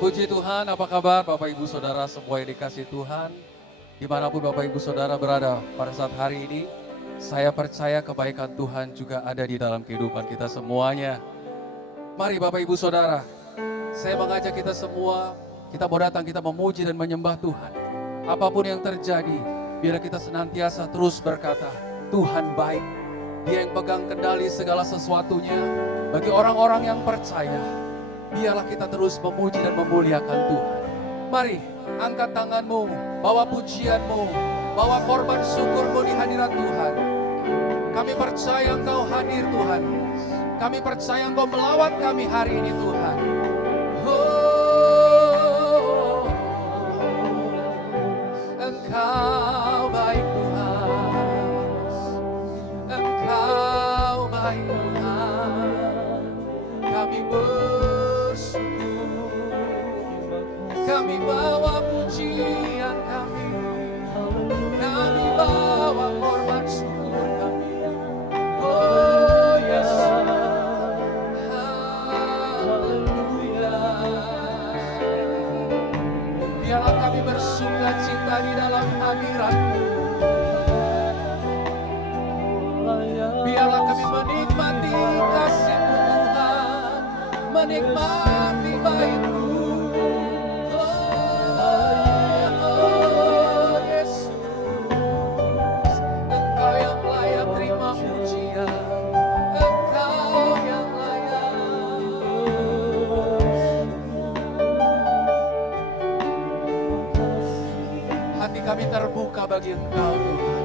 Puji Tuhan, apa kabar Bapak Ibu Saudara semua yang dikasih Tuhan? Dimanapun Bapak Ibu Saudara berada pada saat hari ini, saya percaya kebaikan Tuhan juga ada di dalam kehidupan kita semuanya. Mari Bapak Ibu Saudara, saya mengajak kita semua, kita mau datang, kita memuji dan menyembah Tuhan. Apapun yang terjadi, biar kita senantiasa terus berkata, Tuhan baik. Dia yang pegang kendali segala sesuatunya. Bagi orang-orang yang percaya, biarlah kita terus memuji dan memuliakan Tuhan. Mari, angkat tanganmu, bawa pujianmu, bawa korban syukurmu di hadirat Tuhan. Kami percaya Engkau hadir Tuhan. Kami percaya Engkau melawat kami hari ini Tuhan. Oh, Engkau baik Tuhan. Engkau baik Tuhan. Kami kami bawa pujian kami, kami bawa korban syukur kami. Oh ya, haleluya. Biarlah kami bersuka cita di dalam hadirat-Mu. Biarlah kami menikmati kasih-Mu Tuhan, menikmati baik-Mu. Kami terbuka bagi Engkau Tuhan.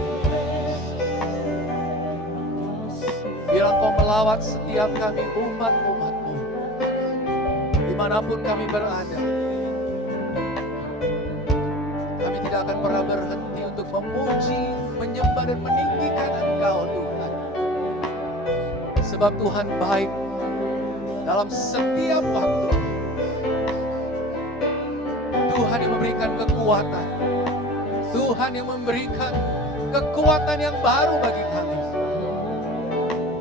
Biar Engkau melawat setiap kami umat-umat-Mu, dimanapun kami berada. Kami tidak akan pernah berhenti untuk memuji, menyembah dan meninggikan Engkau Tuhan. Sebab Tuhan baik dalam setiap waktu. Tuhan yang memberikan kekuatan, Tuhan yang memberikan kekuatan yang baru bagi kami.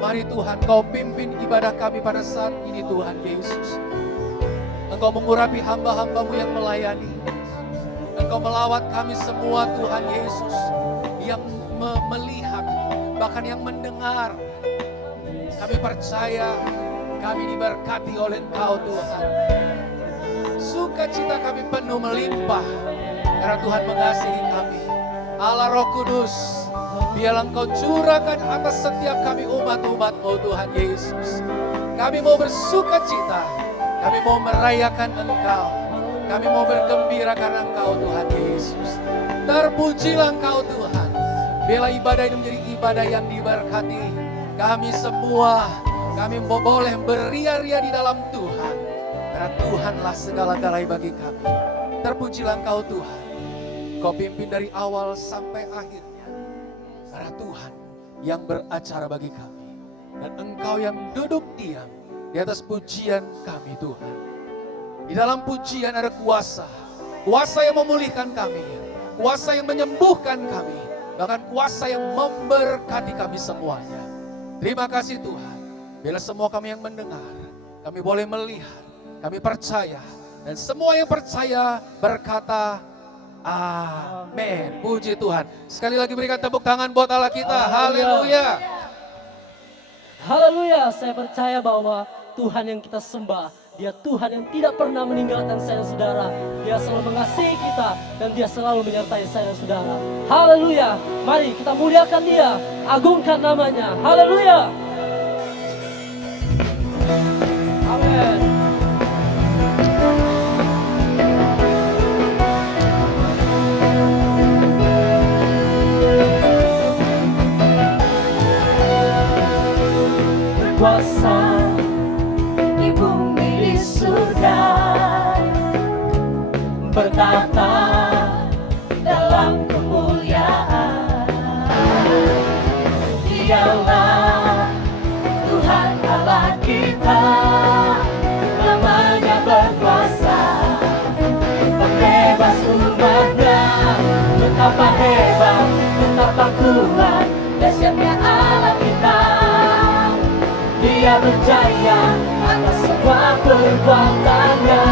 Mari Tuhan, Kau pimpin ibadah kami pada saat ini Tuhan Yesus. Engkau mengurapi hamba-hamba-Mu yang melayani. Engkau melawat kami semua Tuhan Yesus, yang melihat, bahkan yang mendengar. Kami percaya kami diberkati oleh Engkau Tuhan. Sukacita kami penuh melimpah karena Tuhan mengasihi kami. Allah Roh Kudus, biarlah Engkau curahkan atas setiap kami umat-umat-Mu Tuhan Yesus. Kami mau bersuka cita, kami mau merayakan Engkau, kami mau bergembira karena Engkau Tuhan Yesus. Terpujilah Engkau Tuhan. Biarlah ibadah ini menjadi ibadah yang diberkati. Kami semua, kami boleh beria-ria di dalam Tuhan, karena Tuhanlah segala-galanya bagi kami. Terpujilah Engkau Tuhan. Kau pimpin dari awal sampai akhirnya. Karena Tuhan yang beracara bagi kami. Dan Engkau yang duduk diam di atas pujian kami Tuhan. Di dalam pujian ada kuasa. Kuasa yang memulihkan kami. Kuasa yang menyembuhkan kami. Bahkan kuasa yang memberkati kami semuanya. Terima kasih Tuhan. Bila semua kami yang mendengar, kami boleh melihat, kami percaya. Dan semua yang percaya berkata, amin. Puji Tuhan. Sekali lagi berikan tepuk tangan buat Allah kita. Haleluya. Haleluya. Saya percaya bahwa Tuhan yang kita sembah, Dia Tuhan yang tidak pernah meninggalkan saya dan saudara. Dia selalu mengasihi kita dan Dia selalu menyertai saya dan saudara. Haleluya. Mari kita muliakan Dia, agungkan namanya. Haleluya. Amin. Kuasa di bumi di surga, bertata dalam kemuliaan. Dialah Tuhan Allah kita, namanya berkuasa, pembebas umatnya. Betapa hebat, betapa kuat, dahsyatnya Allah kita. Dia berjaya atas semua perbuatannya.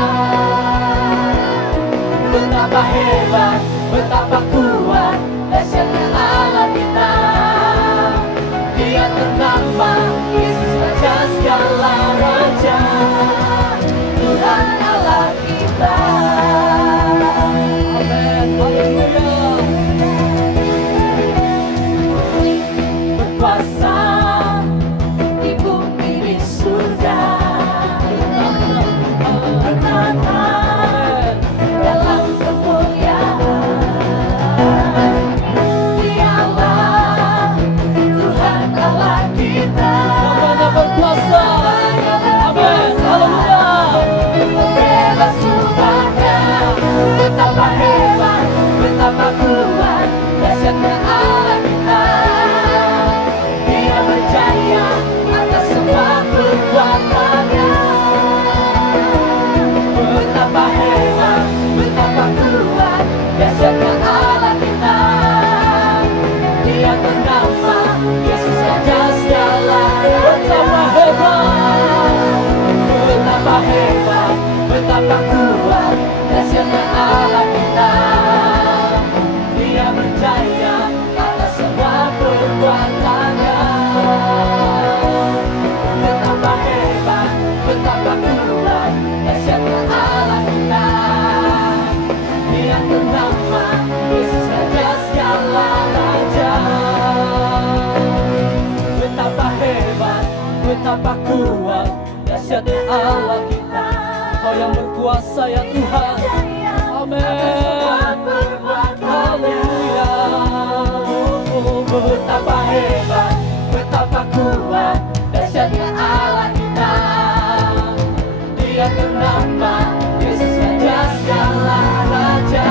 dahsyatnya Allah kita. Kau yang berkuasa ya Tuhan. Amin. Haleluya. Oh, betapa hebat, betapa kuat, dahsyatnya Allah kita. Dia ternama, Yesus Raja segala raja.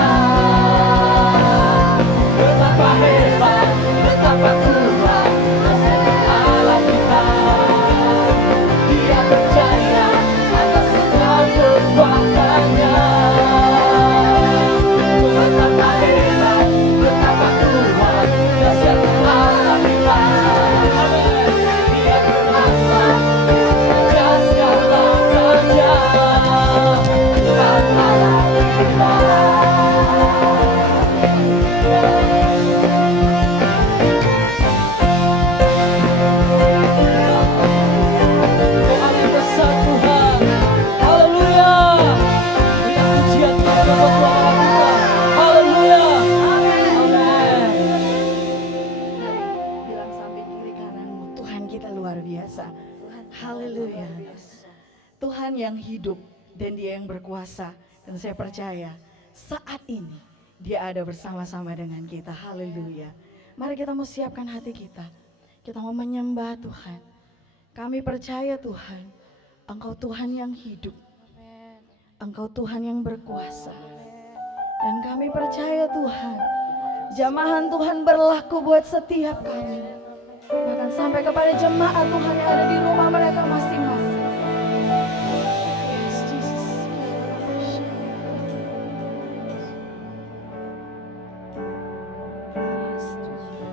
Betapa hebat, betapa kuat, dahsyatnya Allah kita. Dia percaya atas segala kekuatannya. Betapa hebat, betapa kuat, dahsyatnya Allah kita. Dia ternama, Yesus Raja segala raja. Tuhan Allah kita. Doa yang besar Tuhan. Haleluya. Berikan pujian kita buat Tuhan kita. Haleluya. Amin. Bilang sampai kiri kananmu, Tuhan kita luar biasa. Haleluya. Tuhan yang hidup dan Dia yang berkuasa. Dan saya percaya saat ini Dia ada bersama-sama dengan kita. Haleluya. Mari kita mau siapkan hati kita. Kita mau menyembah Tuhan. Kami percaya Tuhan, Engkau Tuhan yang hidup. Engkau Tuhan yang berkuasa. Dan kami percaya Tuhan, jamahan Tuhan berlaku buat setiap kami. Bahkan sampai kepada jemaat Tuhan yang ada di rumah mereka masing-masing. Yes, Jesus. Yes, Tuhan.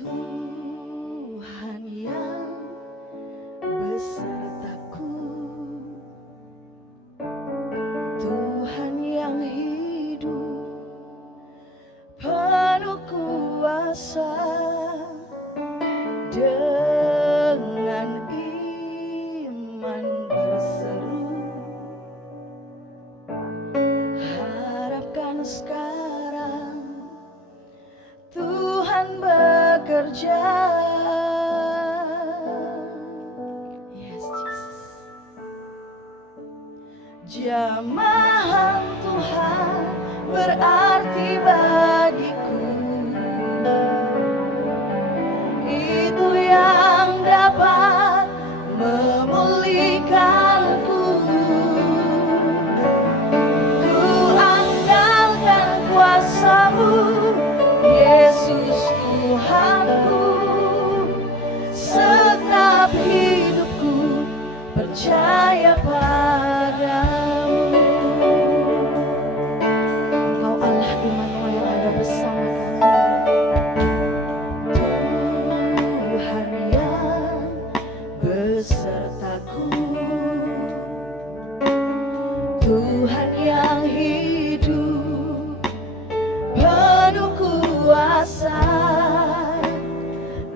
Tuhan yang besertaku, Tuhan yang hidup penuh kuasa, dengan iman berseru, harapkan sekarang Tuhan bekerja. Yes, Jesus. Jamahan Tuhan berarti bagiku. Itu yang dapat memulihkanku. Ku andalkan kuasa-Mu, Yesus Tuhanku. Setiap hidupku percaya padamu. Engkau Allah Immanuel yang ada bersama kami. Tuhan yang besertaku, Tuhan yang hidup penuh kuasa,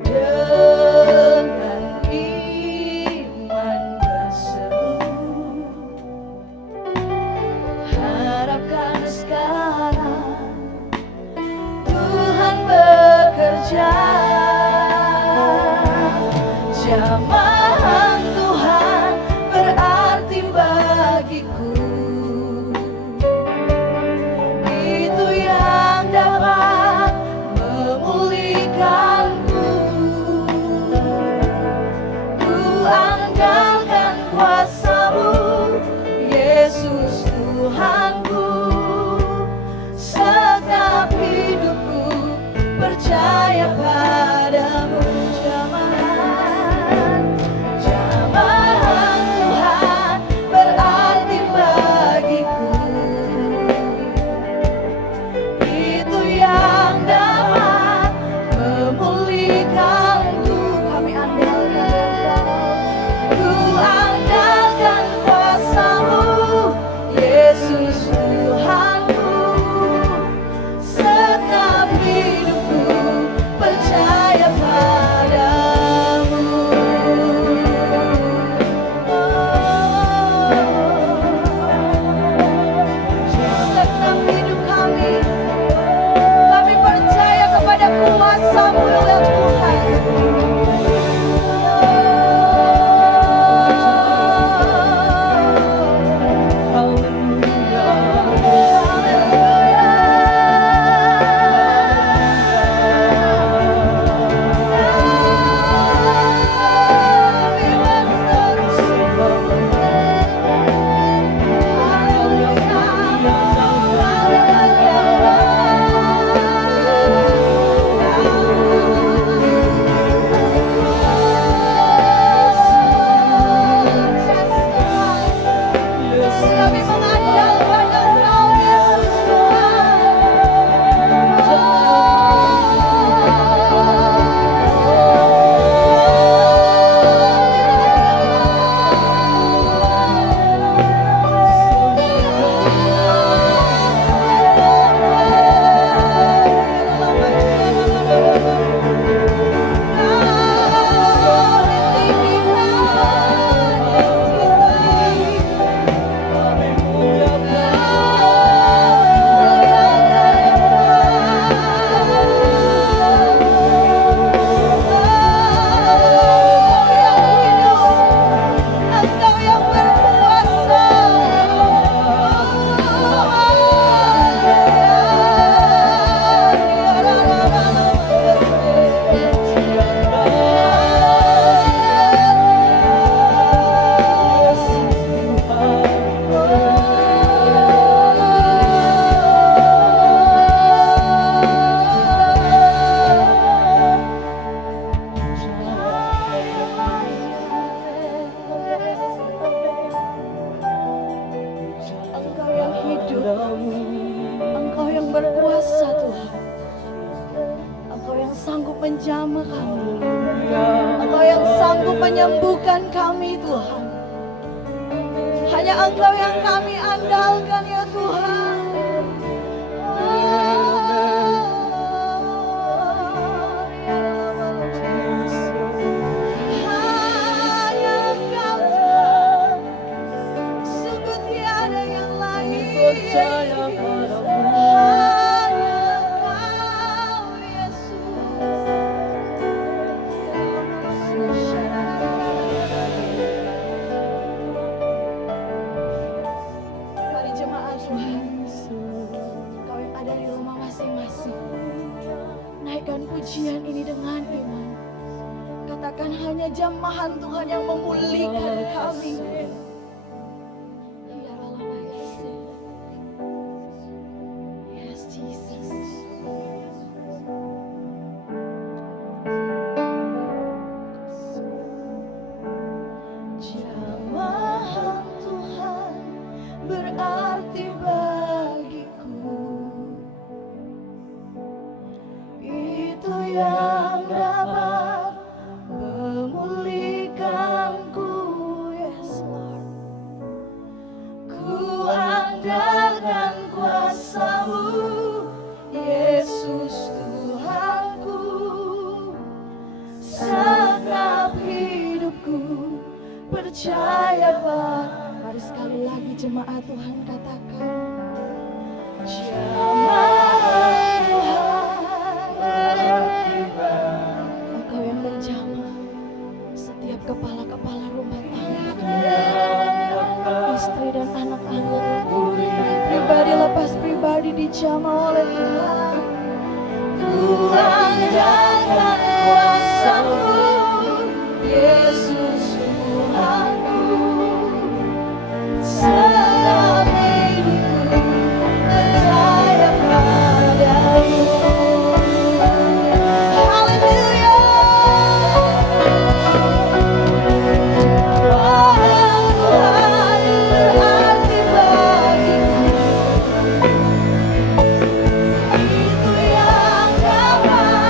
dengan iman berseru, harapkan sekarang Tuhan bekerja. Jamahan Tuhan berarti bagiku. Kami mengandalkan Engkau Yesus Engkau yang berkuasa. Engkau yang hidup, Engkau yang berkuasa Tuhan. Engkau yang sanggup menjamah kami, Engkau yang sanggup menyembuhkan kami Tuhan. Hanya Engkau yang kami andalkan ya Tuhan. Hanya Engkau Tuhan. Sungguh tiada yang lain. Percaya padamu. Hanya Engkau Yesus. Mari jemaat Tuhan, Kau yang ada di rumah masing-masing, naikkan pujian ini dengan iman. Katakan hanya jamahan Tuhan yang memulihkan kami. Yes, Jesus. Jamahan Tuhan berarti bagiku. Itu yang dapat memulihkanku, yes Lord. Ku andalkan kuasa-Mu, Yesus Tuhanku. Segenap hidupku percaya Pak. Mari sekali lagi jemaat Tuhan katakan, jamaah Tuhan. Engkau yang menjamah setiap kepala-kepala rumah tangga, istri dan anak-anak, pribadi lepas pribadi dijamah oleh Tuhan. Ku andalkan kuasa-Mu, Yesus Tuhanku. Segenap hidupku percaya padamu. Haleluya. Jamahan Tuhan berarti bagiku. Itu yang dapat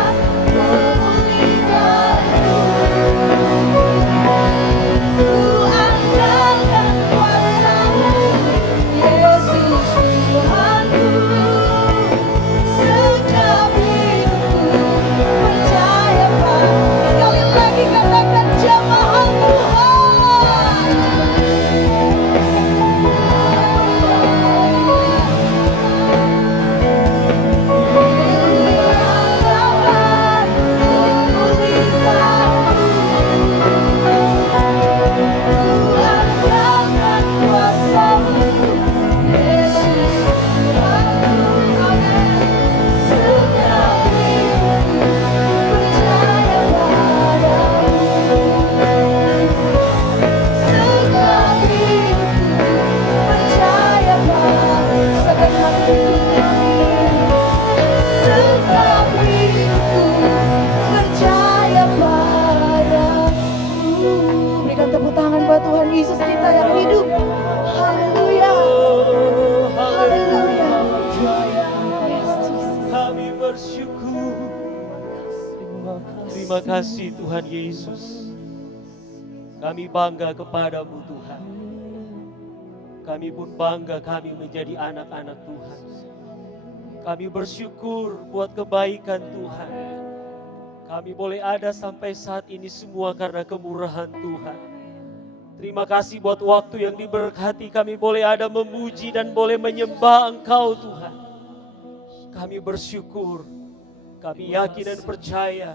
Terima kasih Tuhan Yesus. Kami bangga kepadamu Tuhan. Kami pun bangga kami menjadi anak-anak Tuhan. Kami bersyukur buat kebaikan Tuhan. Kami boleh ada sampai saat ini semua karena kemurahan Tuhan. Terima kasih buat waktu yang diberkati, kami boleh ada memuji dan boleh menyembah Engkau Tuhan. Kami bersyukur, kami yakin dan percaya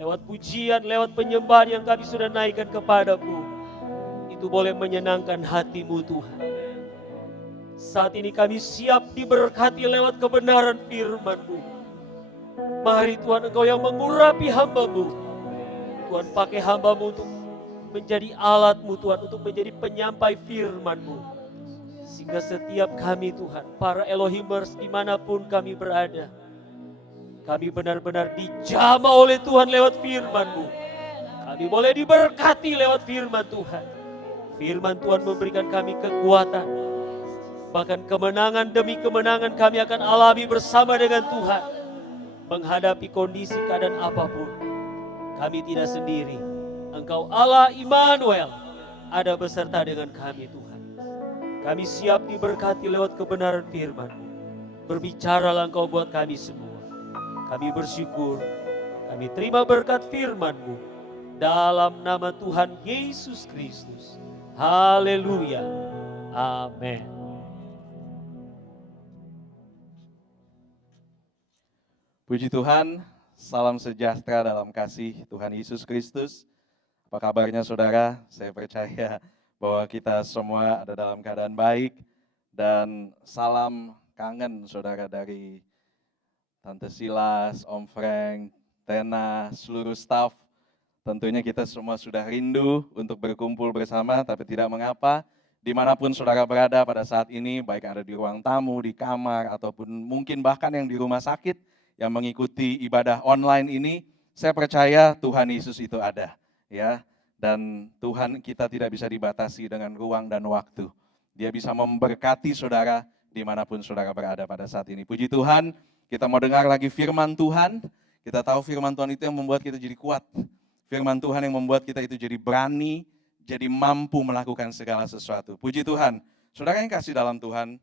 lewat pujian, lewat penyembahan yang kami sudah naikkan kepadamu, itu boleh menyenangkan hatimu Tuhan. Saat ini kami siap diberkati lewat kebenaran firman-Mu. Mari Tuhan, Engkau yang mengurapi hamba-Mu. Tuhan, pakai hamba-Mu untuk menjadi alat-Mu Tuhan, untuk menjadi penyampai firman-Mu. Sehingga setiap kami Tuhan, para Elohimers dimanapun kami berada, kami benar-benar dijamah oleh Tuhan lewat firman-Mu. Kami boleh diberkati lewat firman Tuhan. Firman Tuhan memberikan kami kekuatan. Bahkan kemenangan demi kemenangan kami akan alami bersama dengan Tuhan. Menghadapi kondisi keadaan apapun, kami tidak sendiri. Engkau Allah Immanuel ada beserta dengan kami Tuhan. Kami siap diberkati lewat kebenaran firman-Mu. Berbicaralah Engkau buat kami semua. Kami bersyukur, kami terima berkat firman-Mu. Dalam nama Tuhan Yesus Kristus. Haleluya. Amin. Puji Tuhan, salam sejahtera dalam kasih Tuhan Yesus Kristus. Apa kabarnya saudara? Saya percaya bahwa kita semua ada dalam keadaan baik. Dan salam kangen saudara dari Tante Silas, Om Frank, Tena, seluruh staf. Tentunya kita semua sudah rindu untuk berkumpul bersama, tapi tidak mengapa. Dimanapun saudara berada pada saat ini, baik ada di ruang tamu, di kamar, ataupun mungkin bahkan yang di rumah sakit, yang mengikuti ibadah online ini, saya percaya Tuhan Yesus itu ada, ya. Dan Tuhan kita tidak bisa dibatasi dengan ruang dan waktu. Dia bisa memberkati saudara dimanapun saudara berada pada saat ini. Puji Tuhan, kita mau dengar lagi firman Tuhan. Kita tahu firman Tuhan itu yang membuat kita jadi kuat. Firman Tuhan yang membuat kita itu jadi berani, jadi mampu melakukan segala sesuatu. Puji Tuhan. Saudara yang kasih dalam Tuhan,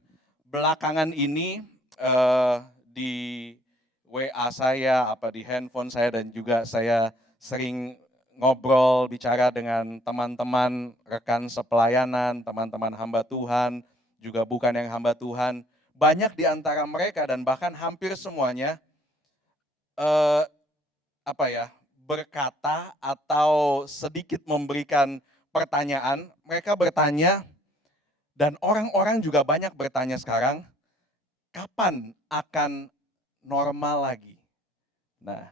belakangan ini di WA saya, di handphone saya, dan juga saya sering ngobrol, bicara dengan teman-teman, rekan sepelayanan, teman-teman hamba Tuhan, juga bukan yang hamba Tuhan. Banyak di antara mereka dan bahkan hampir semuanya berkata atau sedikit memberikan pertanyaan. Mereka bertanya, dan orang-orang juga banyak bertanya sekarang, kapan akan normal lagi? Nah,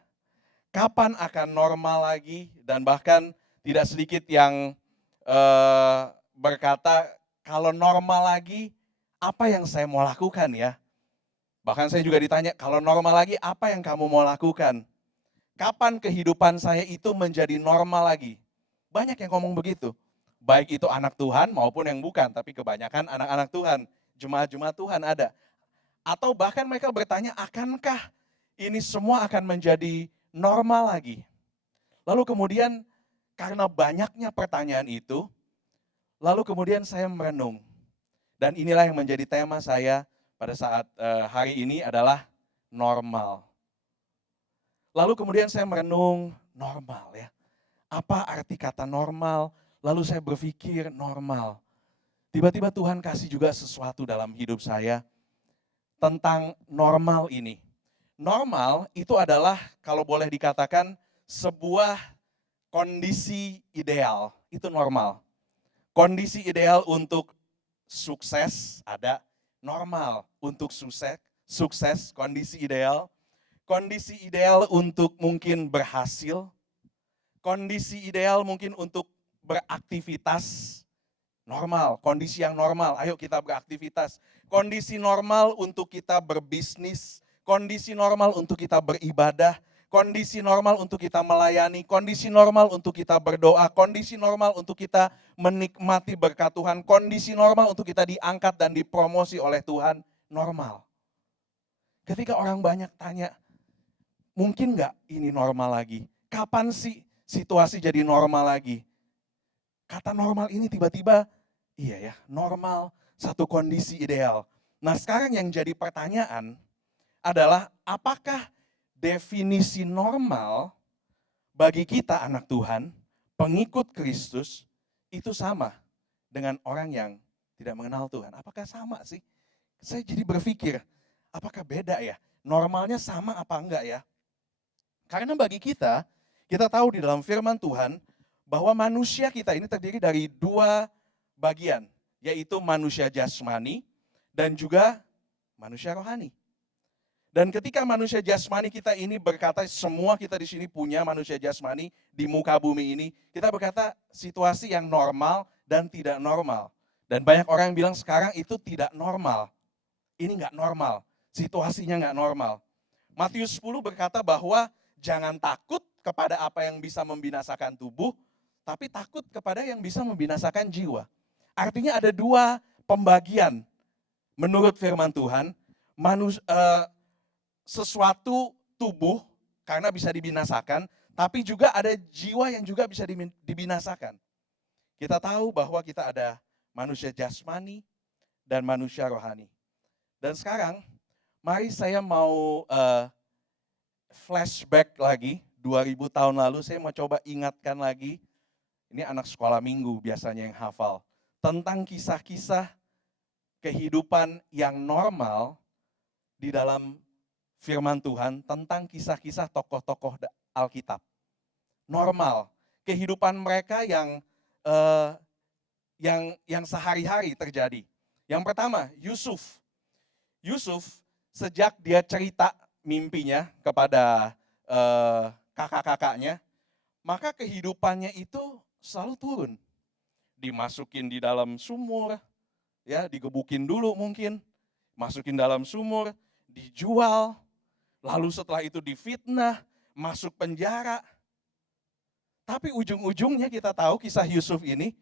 kapan akan normal lagi? Dan bahkan tidak sedikit yang berkata, kalau normal lagi, apa yang saya mau lakukan ya? Bahkan saya juga ditanya, kalau normal lagi, apa yang kamu mau lakukan? Kapan kehidupan saya itu menjadi normal lagi? Banyak yang ngomong begitu. Baik itu anak Tuhan maupun yang bukan, tapi kebanyakan anak-anak Tuhan. Jemaat-jemaat Tuhan ada. Atau bahkan mereka bertanya, akankah ini semua akan menjadi normal lagi? Lalu kemudian karena banyaknya pertanyaan itu, lalu kemudian saya merenung. Dan inilah yang menjadi tema saya pada saat hari ini adalah normal. Lalu kemudian saya merenung, normal ya. Apa arti kata normal? Lalu saya berpikir normal. Tiba-tiba Tuhan kasih juga sesuatu dalam hidup saya tentang normal ini. Normal itu adalah kalau boleh dikatakan sebuah kondisi ideal, itu normal. Kondisi ideal untuk sukses ada, normal untuk sukses kondisi ideal. Kondisi ideal untuk mungkin berhasil, kondisi ideal mungkin untuk beraktivitas, normal, kondisi yang normal, ayo kita beraktivitas. Kondisi normal untuk kita berbisnis, kondisi normal untuk kita beribadah, kondisi normal untuk kita melayani, kondisi normal untuk kita berdoa, kondisi normal untuk kita menikmati berkat Tuhan, kondisi normal untuk kita diangkat dan dipromosi oleh Tuhan, normal. Ketika orang banyak tanya, mungkin nggak ini normal lagi? kapan sih situasi jadi normal lagi? Kata normal ini tiba-tiba, iya ya, normal, satu kondisi ideal. Nah sekarang yang jadi pertanyaan adalah apakah definisi normal bagi kita anak Tuhan, pengikut Kristus, itu sama dengan orang yang tidak mengenal Tuhan? Apakah sama sih? Saya jadi berpikir, apakah beda ya? Normalnya sama apa enggak ya? Karena bagi kita tahu di dalam firman Tuhan, bahwa manusia kita ini terdiri dari dua bagian, yaitu manusia jasmani dan juga manusia rohani. Dan ketika manusia jasmani kita ini berkata, semua kita di sini punya manusia jasmani di muka bumi ini, kita berkata situasi yang normal dan tidak normal. Dan banyak orang yang bilang sekarang itu tidak normal. Ini nggak normal, situasinya nggak normal. Matius 10 berkata bahwa jangan takut kepada apa yang bisa membinasakan tubuh, tapi takut kepada yang bisa membinasakan jiwa. Artinya ada dua pembagian menurut firman Tuhan, sesuatu tubuh karena bisa dibinasakan, tapi juga ada jiwa yang juga bisa dibinasakan. Kita tahu bahwa kita ada manusia jasmani dan manusia rohani. Dan sekarang, mari saya mau flashback lagi, 2000 tahun lalu, saya mau coba ingatkan lagi, ini anak sekolah minggu biasanya yang hafal, tentang kisah-kisah kehidupan yang normal di dalam firman Tuhan, tentang kisah-kisah tokoh-tokoh Alkitab. Normal, kehidupan mereka yang sehari-hari terjadi. Yang pertama, Yusuf. Yusuf sejak dia cerita mimpinya kepada kakak-kakaknya, maka kehidupannya itu selalu turun. Dimasukin di dalam sumur, ya digebukin dulu mungkin, masukin dalam sumur, dijual, lalu setelah itu difitnah, masuk penjara. Tapi ujung-ujungnya kita tahu kisah Yusuf ini,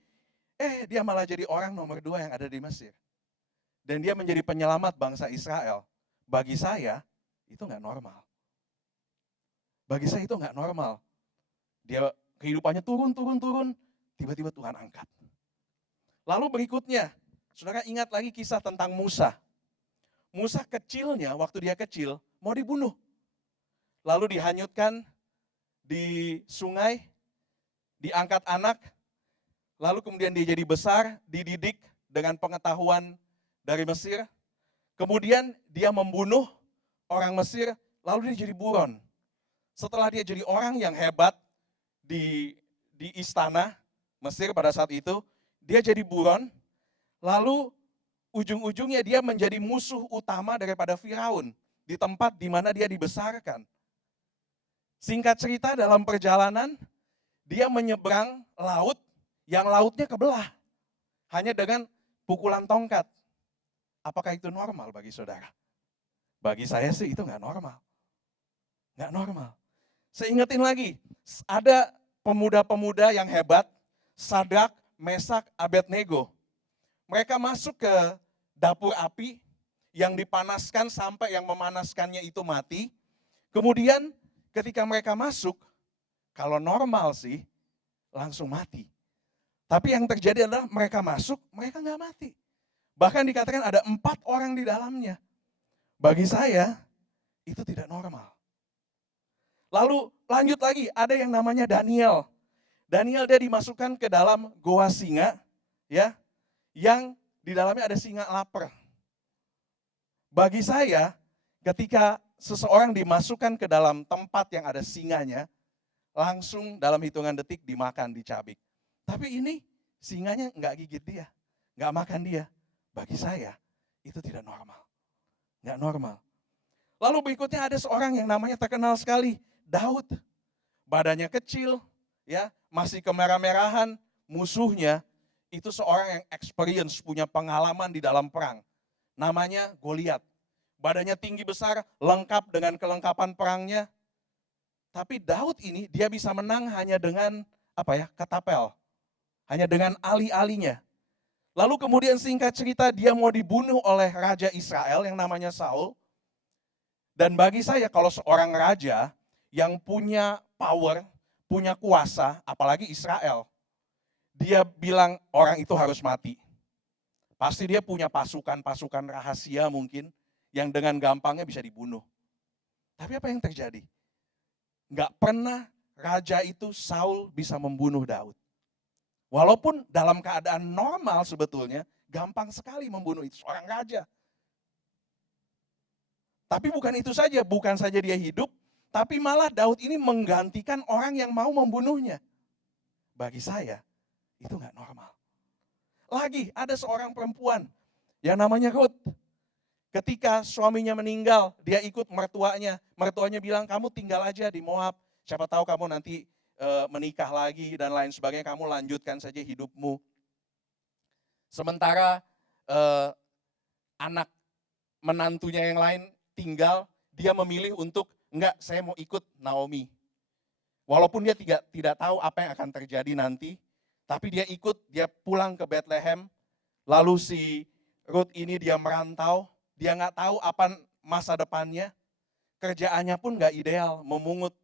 dia malah jadi orang nomor 2 yang ada di Mesir. Dan dia menjadi penyelamat bangsa Israel. Bagi saya, itu nggak normal. Bagi saya itu nggak normal. Dia kehidupannya turun, tiba-tiba Tuhan angkat. Lalu berikutnya, saudara ingat lagi kisah tentang Musa. Musa kecilnya, waktu dia kecil, mau dibunuh. Lalu dihanyutkan di sungai, diangkat anak, lalu kemudian dia jadi besar, dididik dengan pengetahuan dari Mesir. Kemudian dia membunuh orang Mesir, lalu dia jadi buron. Setelah dia jadi orang yang hebat di istana Mesir pada saat itu, dia jadi buron, lalu ujung-ujungnya dia menjadi musuh utama daripada Firaun di tempat di mana dia dibesarkan. Singkat cerita, dalam perjalanan dia menyeberang laut yang lautnya kebelah hanya dengan pukulan tongkat. Apakah itu normal bagi saudara? Bagi saya sih itu nggak normal. Nggak normal. Saya ingetin lagi, ada pemuda-pemuda yang hebat, Sadrak, Mesak, Abednego. Mereka masuk ke dapur api yang dipanaskan sampai yang memanaskannya itu mati. Kemudian ketika mereka masuk, kalau normal sih langsung mati. Tapi yang terjadi adalah mereka masuk, mereka nggak mati. Bahkan dikatakan ada 4 orang di dalamnya. Bagi saya, itu tidak normal. Lalu lanjut lagi, ada yang namanya Daniel. Daniel dia dimasukkan ke dalam goa singa, ya, yang di dalamnya ada singa lapar. Bagi saya, ketika seseorang dimasukkan ke dalam tempat yang ada singanya, langsung dalam hitungan detik dimakan, dicabik. Tapi ini singanya nggak gigit dia, nggak makan dia. Bagi saya, itu tidak normal. Nggak normal. Lalu berikutnya ada seorang yang namanya terkenal sekali, Daud. Badannya kecil, ya, masih kemerah-merahan, musuhnya itu seorang yang experience, punya pengalaman di dalam perang. Namanya Goliat. Badannya tinggi besar, lengkap dengan kelengkapan perangnya. Tapi Daud ini dia bisa menang hanya dengan ketapel. Hanya dengan ali-alinya. Lalu kemudian singkat cerita dia mau dibunuh oleh Raja Israel yang namanya Saul. Dan bagi saya kalau seorang raja yang punya power, punya kuasa, apalagi Israel, dia bilang orang itu harus mati. Pasti dia punya pasukan-pasukan rahasia mungkin yang dengan gampangnya bisa dibunuh. Tapi apa yang terjadi? Nggak pernah raja itu Saul bisa membunuh Daud. Walaupun dalam keadaan normal sebetulnya gampang sekali membunuh itu seorang raja. Tapi bukan itu saja, bukan saja dia hidup, tapi malah Daud ini menggantikan orang yang mau membunuhnya. Bagi saya, itu nggak normal. Lagi ada seorang perempuan yang namanya Ruth. Ketika suaminya meninggal, dia ikut mertuanya. Mertuanya bilang, kamu tinggal aja di Moab. Siapa tahu kamu nanti menikah lagi dan lain sebagainya, kamu lanjutkan saja hidupmu. Sementara anak menantunya yang lain tinggal, dia memilih untuk, enggak, saya mau ikut Naomi. Walaupun dia tidak tahu apa yang akan terjadi nanti, tapi dia ikut, dia pulang ke Bethlehem, lalu si Ruth ini dia merantau, dia nggak tahu apa masa depannya, kerjaannya pun nggak ideal, memungut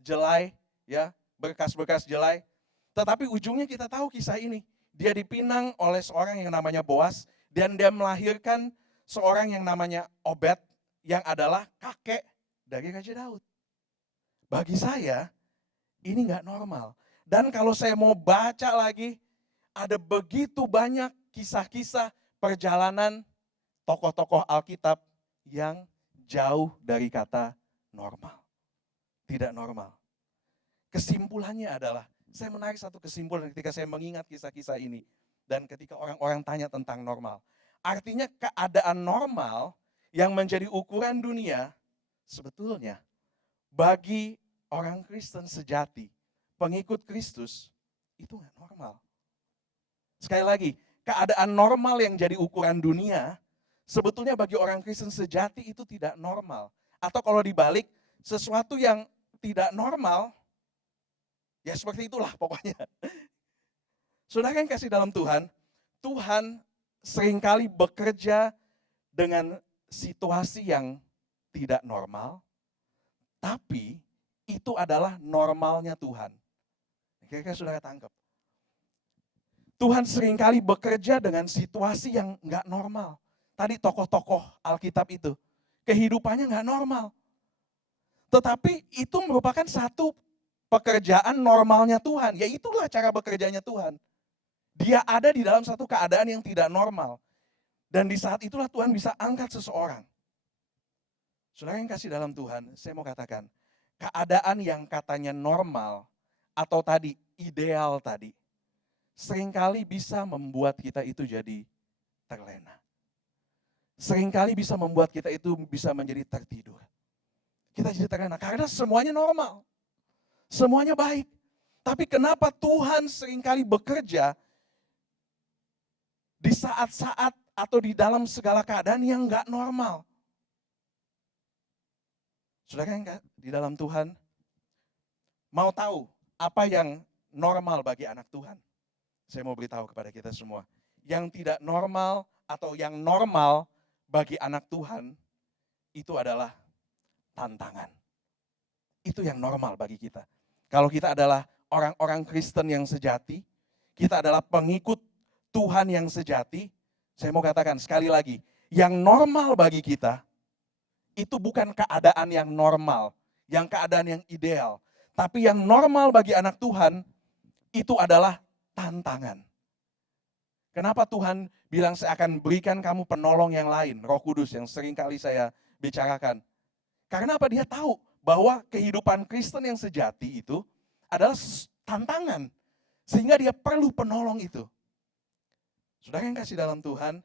jelai, ya berkas-berkas jelai. Tetapi ujungnya kita tahu kisah ini, dia dipinang oleh seorang yang namanya Boas, dan dia melahirkan seorang yang namanya Obed, yang adalah kakek dari Raja Daud. Bagi saya, ini nggak normal. Dan kalau saya mau baca lagi, ada begitu banyak kisah-kisah perjalanan tokoh-tokoh Alkitab yang jauh dari kata normal. Tidak normal. Kesimpulannya adalah, saya menarik satu kesimpulan ketika saya mengingat kisah-kisah ini. Dan ketika orang-orang tanya tentang normal. Artinya keadaan normal yang menjadi ukuran dunia, sebetulnya bagi orang Kristen sejati, pengikut Kristus, itu nggak normal. Sekali lagi, keadaan normal yang jadi ukuran dunia, sebetulnya bagi orang Kristen sejati itu tidak normal. Atau kalau dibalik, sesuatu yang tidak normal, ya seperti itulah pokoknya. Saudara yang kasih dalam Tuhan, Tuhan seringkali bekerja dengan situasi yang tidak normal, tapi itu adalah normalnya Tuhan. Kira-kira saudara tangkap. Tuhan seringkali bekerja dengan situasi yang nggak normal. Tadi tokoh-tokoh Alkitab itu, kehidupannya nggak normal. Tetapi itu merupakan satu pekerjaan normalnya Tuhan. Ya itulah cara bekerjanya Tuhan. Dia ada di dalam satu keadaan yang tidak normal. Dan di saat itulah Tuhan bisa angkat seseorang. Saudara yang kasih dalam Tuhan, saya mau katakan, keadaan yang katanya normal atau tadi ideal tadi, seringkali bisa membuat kita itu jadi terlena. Seringkali bisa membuat kita itu bisa menjadi tertidur. Kita jadi terlena karena semuanya normal. Semuanya baik. Tapi kenapa Tuhan seringkali bekerja di saat-saat atau di dalam segala keadaan yang enggak normal? Saudara yang di dalam Tuhan, mau tahu apa yang normal bagi anak Tuhan? Saya mau beritahu kepada kita semua. Yang tidak normal atau yang normal bagi anak Tuhan, itu adalah tantangan. Itu yang normal bagi kita. Kalau kita adalah orang-orang Kristen yang sejati, kita adalah pengikut Tuhan yang sejati, saya mau katakan sekali lagi, yang normal bagi kita, itu bukan keadaan yang normal, yang keadaan yang ideal. Tapi yang normal bagi anak Tuhan, itu adalah tantangan. Kenapa Tuhan bilang saya akan berikan kamu penolong yang lain, Roh Kudus yang sering kali saya bicarakan. Karena apa? Dia tahu bahwa kehidupan Kristen yang sejati itu adalah tantangan. Sehingga dia perlu penolong itu. Saudara yang kasih dalam Tuhan,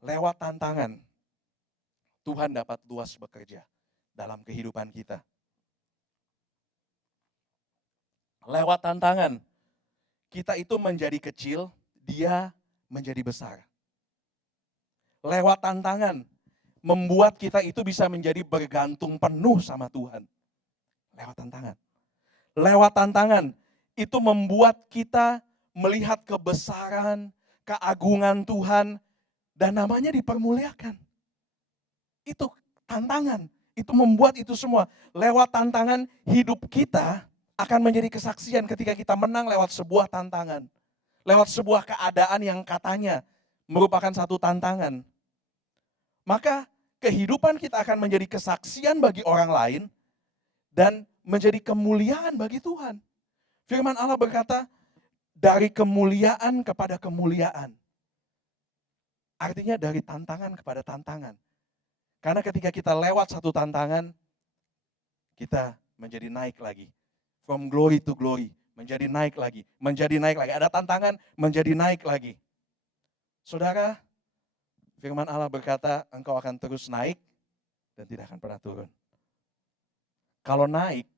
lewat tantangan, Tuhan dapat luas bekerja dalam kehidupan kita. Lewat tantangan, kita itu menjadi kecil, dia menjadi besar. Lewat tantangan, membuat kita itu bisa menjadi bergantung penuh sama Tuhan. Lewat tantangan. Lewat tantangan, itu membuat kita melihat kebesaran, keagungan Tuhan, dan namanya dipermuliakan. Itu tantangan, itu membuat itu semua. Lewat tantangan, hidup kita akan menjadi kesaksian ketika kita menang lewat sebuah tantangan. Lewat sebuah keadaan yang katanya merupakan satu tantangan. Maka kehidupan kita akan menjadi kesaksian bagi orang lain dan menjadi kemuliaan bagi Tuhan. Firman Allah berkata, dari kemuliaan kepada kemuliaan. Artinya dari tantangan kepada tantangan. Karena ketika kita lewat satu tantangan, kita menjadi naik lagi. From glory to glory, menjadi naik lagi, menjadi naik lagi. Ada tantangan, menjadi naik lagi. Saudara, firman Allah berkata, engkau akan terus naik dan tidak akan pernah turun. Kalau naik,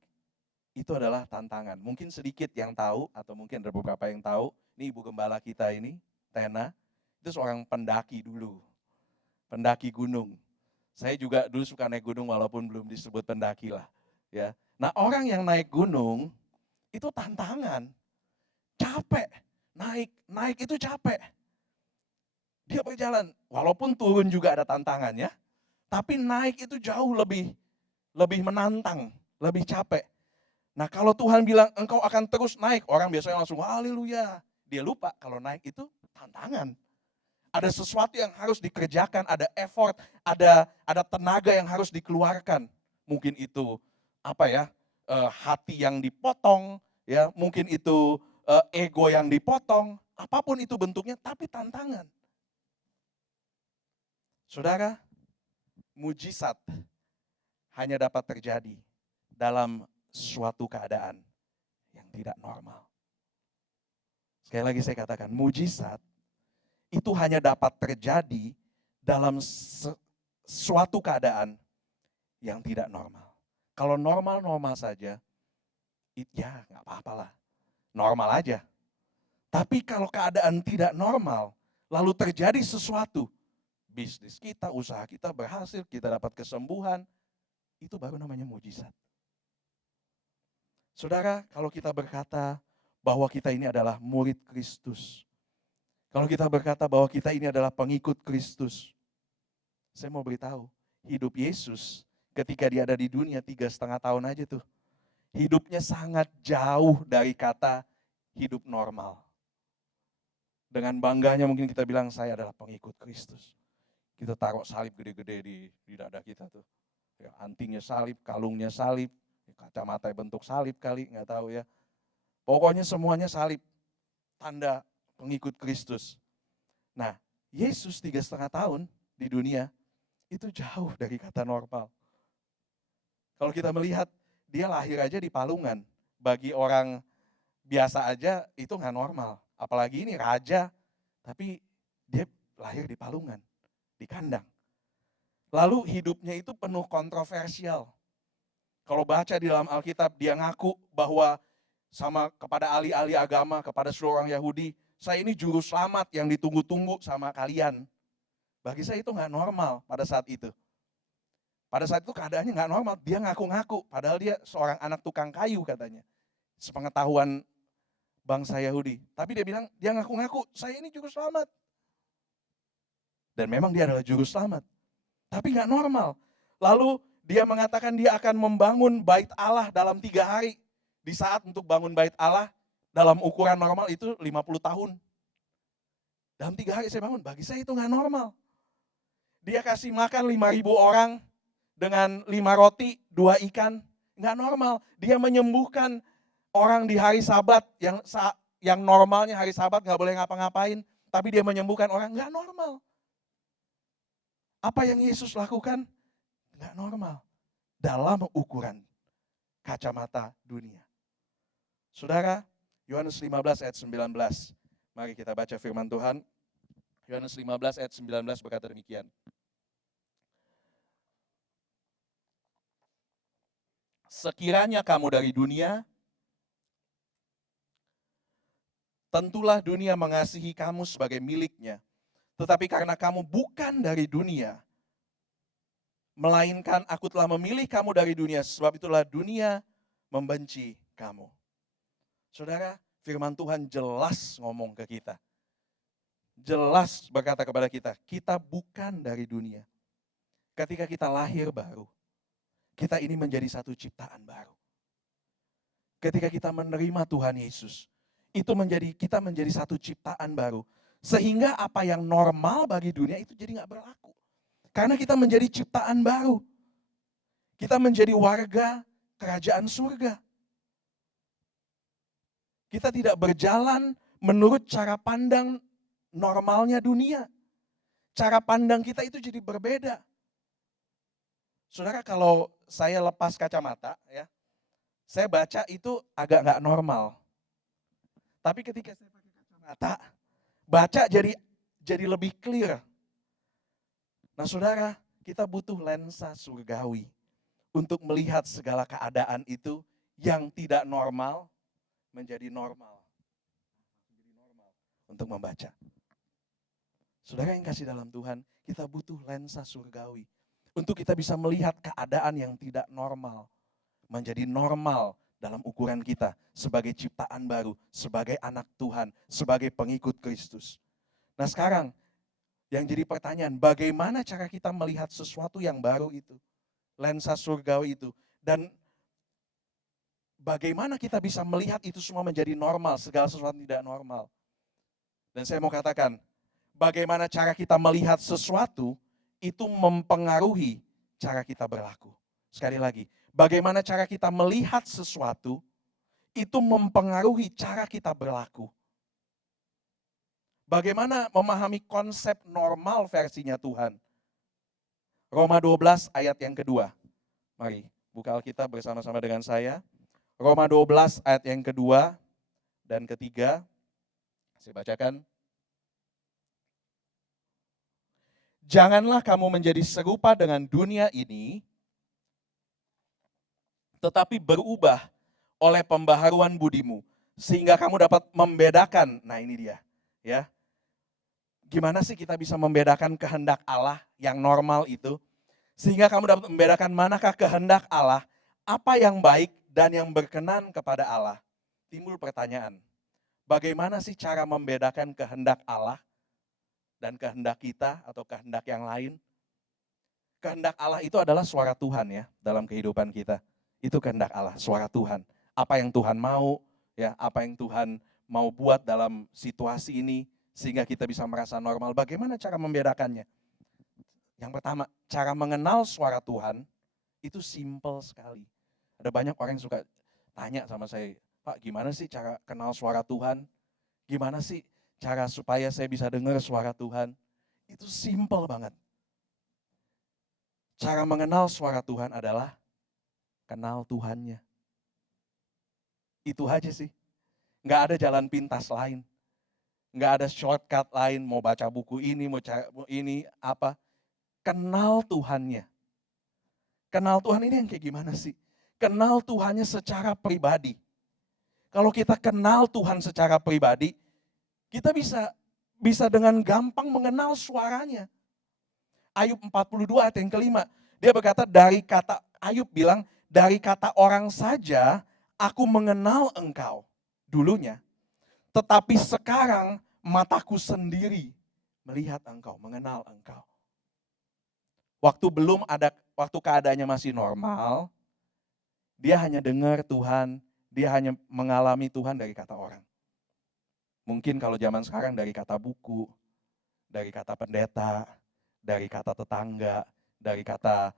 itu adalah tantangan. Mungkin sedikit yang tahu, atau mungkin ada beberapa yang tahu. Ini ibu gembala kita ini, Tena, itu seorang pendaki dulu. Pendaki gunung. Saya juga dulu suka naik gunung walaupun belum disebut pendaki lah. Ya. Nah, orang yang naik gunung, itu tantangan. Capek. Naik itu capek. Dia berjalan, walaupun turun juga ada tantangannya, tapi naik itu jauh lebih menantang, lebih capek. Nah, kalau Tuhan bilang engkau akan terus naik, orang biasanya langsung haleluya. Dia lupa kalau naik itu tantangan. Ada sesuatu yang harus dikerjakan, ada effort, ada tenaga yang harus dikeluarkan. Mungkin itu hati yang dipotong, ya, mungkin itu ego yang dipotong, apapun itu bentuknya, tapi tantangan. Saudara, mujizat hanya dapat terjadi dalam suatu keadaan yang tidak normal. Sekali lagi saya katakan, mujizat itu hanya dapat terjadi dalam suatu keadaan yang tidak normal. Kalau normal-normal saja, ya nggak apa-apalah, normal aja. Tapi kalau keadaan tidak normal, lalu terjadi sesuatu, bisnis kita, usaha kita berhasil, kita dapat kesembuhan, itu baru namanya mujizat. Saudara, kalau kita berkata bahwa kita ini adalah murid Kristus, kalau kita berkata bahwa kita ini adalah pengikut Kristus, saya mau beritahu, hidup Yesus ketika dia ada di dunia 3,5 tahun aja tuh, hidupnya sangat jauh dari kata hidup normal. Dengan bangganya mungkin kita bilang saya adalah pengikut Kristus. Kita taruh salib gede-gede di dada kita tuh. Ya, antingnya salib, kalungnya salib, kacamata bentuk salib kali, nggak tahu ya. Pokoknya semuanya salib, tanda pengikut Kristus. Nah, Yesus 3,5 tahun di dunia, itu jauh dari kata normal. Kalau kita melihat, dia lahir aja di palungan. Bagi orang biasa aja itu nggak normal. Apalagi ini raja, tapi dia lahir di palungan, di kandang. Lalu hidupnya itu penuh kontroversial. Kalau baca di dalam Alkitab, dia ngaku bahwa kepada ahli-ahli agama, kepada seluruh orang Yahudi, saya ini juru selamat yang ditunggu-tunggu sama kalian. Bagi saya itu nggak normal pada saat itu. Pada saat itu keadaannya nggak normal, dia ngaku-ngaku, padahal dia seorang anak tukang kayu katanya. Sepengetahuan bangsa Yahudi. Tapi dia bilang, dia ngaku-ngaku, saya ini juru selamat. Dan memang dia adalah juru selamat. Tapi nggak normal. Lalu dia mengatakan dia akan membangun bait Allah dalam 3 hari. Di saat untuk bangun bait Allah, dalam ukuran normal itu 50 tahun. Dalam 3 hari saya bangun, bagi saya itu nggak normal. Dia kasih makan 5.000 orang dengan 5 roti, 2 ikan. Nggak normal. Dia menyembuhkan orang di hari Sabat yang normalnya hari Sabat nggak boleh ngapa-ngapain, tapi dia menyembuhkan orang, nggak normal. Apa yang Yesus lakukan? Nggak normal. Dalam ukuran kacamata dunia. Saudara, Yohanes 15 ayat 19. Mari kita baca firman Tuhan. Yohanes 15 ayat 19 berkata demikian. Sekiranya kamu dari dunia, tentulah dunia mengasihi kamu sebagai miliknya. Tetapi karena kamu bukan dari dunia, melainkan aku telah memilih kamu dari dunia, sebab itulah dunia membenci kamu. Saudara, firman Tuhan jelas ngomong ke kita. Jelas berkata kepada kita, kita bukan dari dunia. Ketika kita lahir baru, Kita ini menjadi satu ciptaan baru. Ketika kita menerima Tuhan Yesus, itu kita menjadi satu ciptaan baru. Sehingga apa yang normal bagi dunia itu jadi gak berlaku. Karena kita menjadi ciptaan baru. Kita menjadi warga kerajaan surga. Kita tidak berjalan menurut cara pandang normalnya dunia. Cara pandang kita itu jadi berbeda. Saudara, kalau saya lepas kacamata, ya, saya baca itu agak nggak normal. Tapi ketika saya pakai kacamata, baca jadi lebih clear. Nah saudara, kita butuh lensa surgawi untuk melihat segala keadaan itu yang tidak normal menjadi normal. Untuk membaca. Saudara yang kasih dalam Tuhan, kita butuh lensa surgawi. Untuk kita bisa melihat keadaan yang tidak normal. Menjadi normal dalam ukuran kita sebagai ciptaan baru, sebagai anak Tuhan, sebagai pengikut Kristus. Nah sekarang, yang jadi pertanyaan, bagaimana cara kita melihat sesuatu yang baru itu? Lensa surgawi itu. Dan bagaimana kita bisa melihat itu semua menjadi normal, segala sesuatu tidak normal. Dan saya mau katakan, bagaimana cara kita melihat sesuatu itu mempengaruhi cara kita berlaku. Sekali lagi, bagaimana cara kita melihat sesuatu itu mempengaruhi cara kita berlaku. Bagaimana memahami konsep normal versinya Tuhan. Roma 12 ayat yang kedua. Mari buka Alkitab bersama-sama dengan saya. Roma 12 ayat yang kedua dan ketiga. Saya bacakan. Janganlah kamu menjadi serupa dengan dunia ini, tetapi berubah oleh pembaharuan budimu, sehingga kamu dapat membedakan. Nah ini dia, ya. Gimana sih kita bisa membedakan kehendak Allah yang normal itu? Sehingga kamu dapat membedakan manakah kehendak Allah, apa yang baik dan yang berkenan kepada Allah. Timbul pertanyaan, bagaimana sih cara membedakan kehendak Allah dan kehendak kita atau kehendak yang lain? Kehendak Allah itu adalah suara Tuhan ya dalam kehidupan kita. Itu kehendak Allah, suara Tuhan. Apa yang Tuhan mau, ya, apa yang Tuhan mau buat dalam situasi ini sehingga kita bisa merasa normal. Bagaimana cara membedakannya? Yang pertama, cara mengenal suara Tuhan itu simple sekali. Ada banyak orang yang suka tanya sama saya, Pak, gimana sih cara kenal suara Tuhan? Gimana sih cara supaya saya bisa dengar suara Tuhan? Itu simple banget. Cara mengenal suara Tuhan adalah kenal Tuhannya. Itu aja sih. Nggak ada jalan pintas lain. Nggak ada shortcut lain, mau baca buku ini, mau ini, apa. Kenal Tuhannya. Kenal Tuhan ini yang kayak gimana sih? Kenal Tuhannya secara pribadi. Kalau kita kenal Tuhan secara pribadi, kita bisa dengan gampang mengenal suaranya. Ayub 42 ayat yang kelima, dia berkata Ayub bilang, dari kata orang saja aku mengenal engkau dulunya. Tetapi sekarang mataku sendiri melihat engkau, mengenal engkau. Waktu keadaannya masih normal, dia hanya dengar Tuhan, dia hanya mengalami Tuhan dari kata orang. Mungkin kalau zaman sekarang dari kata buku, dari kata pendeta, dari kata tetangga, dari kata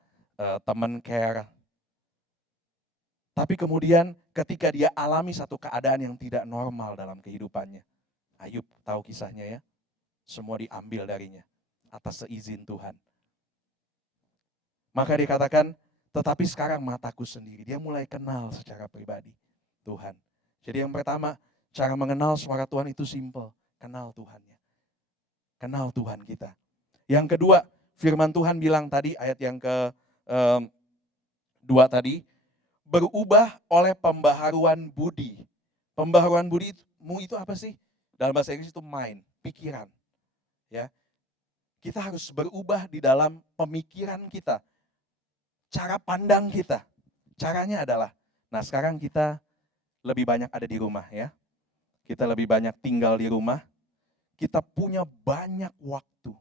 teman care. Tapi kemudian ketika dia alami satu keadaan yang tidak normal dalam kehidupannya. Ayub tahu kisahnya ya. Semua diambil darinya atas seizin Tuhan. Maka dikatakan, tetapi sekarang mataku sendiri. Dia mulai kenal secara pribadi Tuhan. Jadi yang pertama, cara mengenal suara Tuhan itu simple. Kenal Tuhannya. Kenal Tuhan kita. Yang kedua, firman Tuhan bilang tadi, ayat yang ke-2 tadi, berubah oleh pembaharuan budi. Pembaharuan budimu itu apa sih? Dalam bahasa Inggris itu mind, pikiran. Ya, kita harus berubah di dalam pemikiran kita. Cara pandang kita. Caranya adalah, nah sekarang kita lebih banyak ada di rumah ya. Kita lebih banyak tinggal di rumah. Kita punya banyak waktu.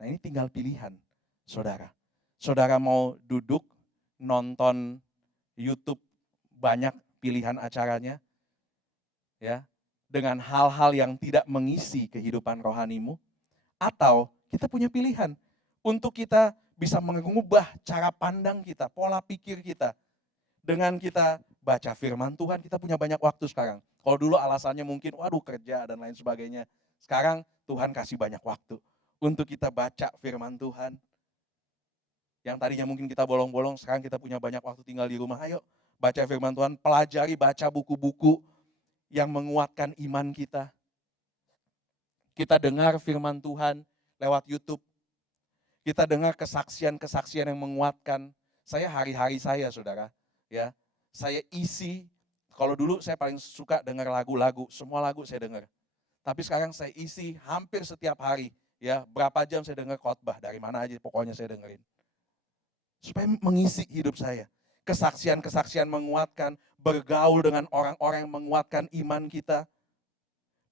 Nah ini tinggal pilihan, saudara. Saudara mau duduk, nonton YouTube banyak pilihan acaranya, ya, dengan hal-hal yang tidak mengisi kehidupan rohanimu, atau kita punya pilihan untuk kita bisa mengubah cara pandang kita, pola pikir kita. Dengan kita baca firman Tuhan, kita punya banyak waktu sekarang. Kalau dulu alasannya mungkin, waduh kerja dan lain sebagainya. Sekarang Tuhan kasih banyak waktu untuk kita baca firman Tuhan. Yang tadinya mungkin kita bolong-bolong, sekarang kita punya banyak waktu tinggal di rumah. Ayo baca firman Tuhan, pelajari, baca buku-buku yang menguatkan iman kita. Kita dengar firman Tuhan lewat YouTube. Kita dengar kesaksian-kesaksian yang menguatkan. Saya hari-hari saya, saudara, ya, saya isi. Kalau dulu saya paling suka dengar lagu-lagu, semua lagu saya dengar. Tapi sekarang saya isi hampir setiap hari, ya, berapa jam saya dengar khotbah, dari mana aja pokoknya saya dengerin. Supaya mengisi hidup saya. Kesaksian-kesaksian menguatkan, bergaul dengan orang-orang yang menguatkan iman kita.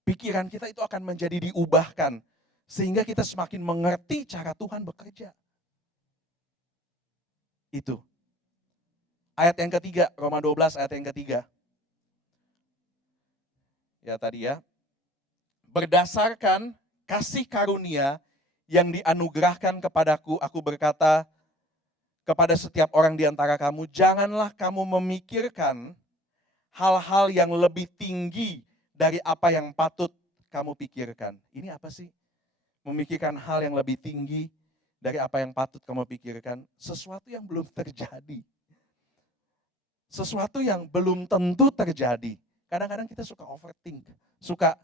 Pikiran kita itu akan menjadi diubahkan, sehingga kita semakin mengerti cara Tuhan bekerja. Itu. Ayat yang ketiga, Roma 12 ayat yang ketiga. Ya tadi ya. Berdasarkan kasih karunia yang dianugerahkan kepadaku, aku berkata kepada setiap orang di antara kamu, janganlah kamu memikirkan hal-hal yang lebih tinggi dari apa yang patut kamu pikirkan. Ini apa sih? Memikirkan hal yang lebih tinggi dari apa yang patut kamu pikirkan. Sesuatu yang belum terjadi. Sesuatu yang belum tentu terjadi. Kadang-kadang kita suka overthink, suka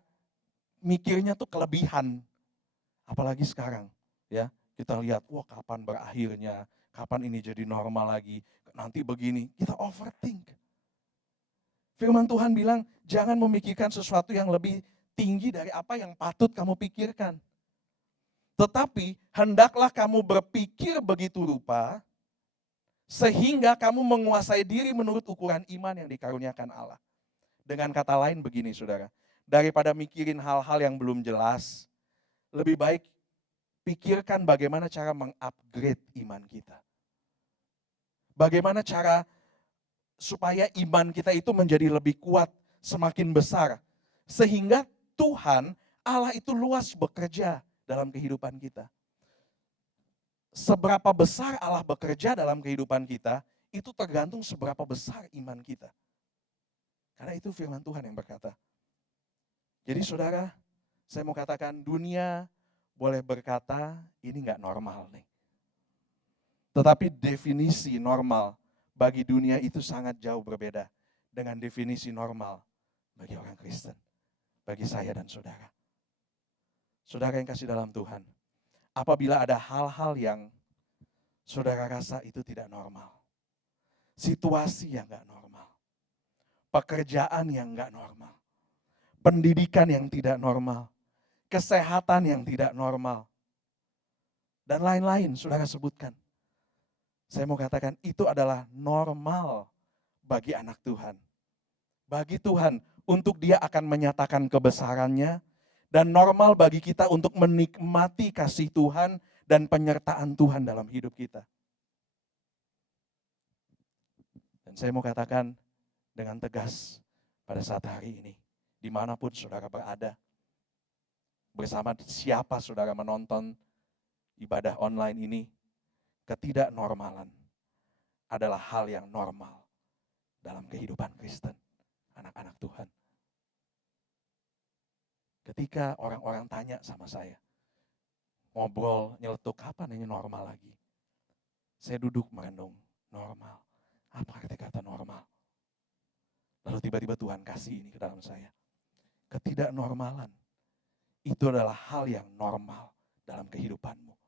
mikirnya tuh kelebihan. Apalagi sekarang, ya, kita lihat, wah kapan berakhirnya, kapan ini jadi normal lagi, nanti begini, kita overthink. Firman Tuhan bilang, jangan memikirkan sesuatu yang lebih tinggi dari apa yang patut kamu pikirkan. Tetapi hendaklah kamu berpikir begitu rupa, sehingga kamu menguasai diri menurut ukuran iman yang dikaruniakan Allah. Dengan kata lain begini saudara, daripada mikirin hal-hal yang belum jelas, lebih baik pikirkan bagaimana cara mengupgrade iman kita. Bagaimana cara supaya iman kita itu menjadi lebih kuat, semakin besar. Sehingga Tuhan, Allah itu luas bekerja dalam kehidupan kita. Seberapa besar Allah bekerja dalam kehidupan kita, itu tergantung seberapa besar iman kita. Karena itu firman Tuhan yang berkata. Jadi saudara, saya mau katakan dunia boleh berkata ini nggak normal nih. Tetapi definisi normal bagi dunia itu sangat jauh berbeda dengan definisi normal bagi orang Kristen, bagi saya dan saudara. Saudara yang kasih dalam Tuhan, apabila ada hal-hal yang saudara rasa itu tidak normal, situasi yang nggak normal, pekerjaan yang nggak normal, pendidikan yang tidak normal, kesehatan yang tidak normal, dan lain-lain saudara sebutkan. Saya mau katakan itu adalah normal bagi anak Tuhan. Bagi Tuhan untuk dia akan menyatakan kebesarannya, dan normal bagi kita untuk menikmati kasih Tuhan dan penyertaan Tuhan dalam hidup kita. Dan saya mau katakan dengan tegas pada saat hari ini, dimanapun saudara berada, bersama siapa saudara menonton ibadah online ini, ketidaknormalan adalah hal yang normal dalam kehidupan Kristen, anak-anak Tuhan. Ketika orang-orang tanya sama saya, ngobrol, nyeletuk, kapan ini normal lagi? Saya duduk merenung, normal. Apa arti kata normal? Lalu tiba-tiba Tuhan kasih ini ke dalam saya. Ketidaknormalan itu adalah hal yang normal dalam kehidupanmu.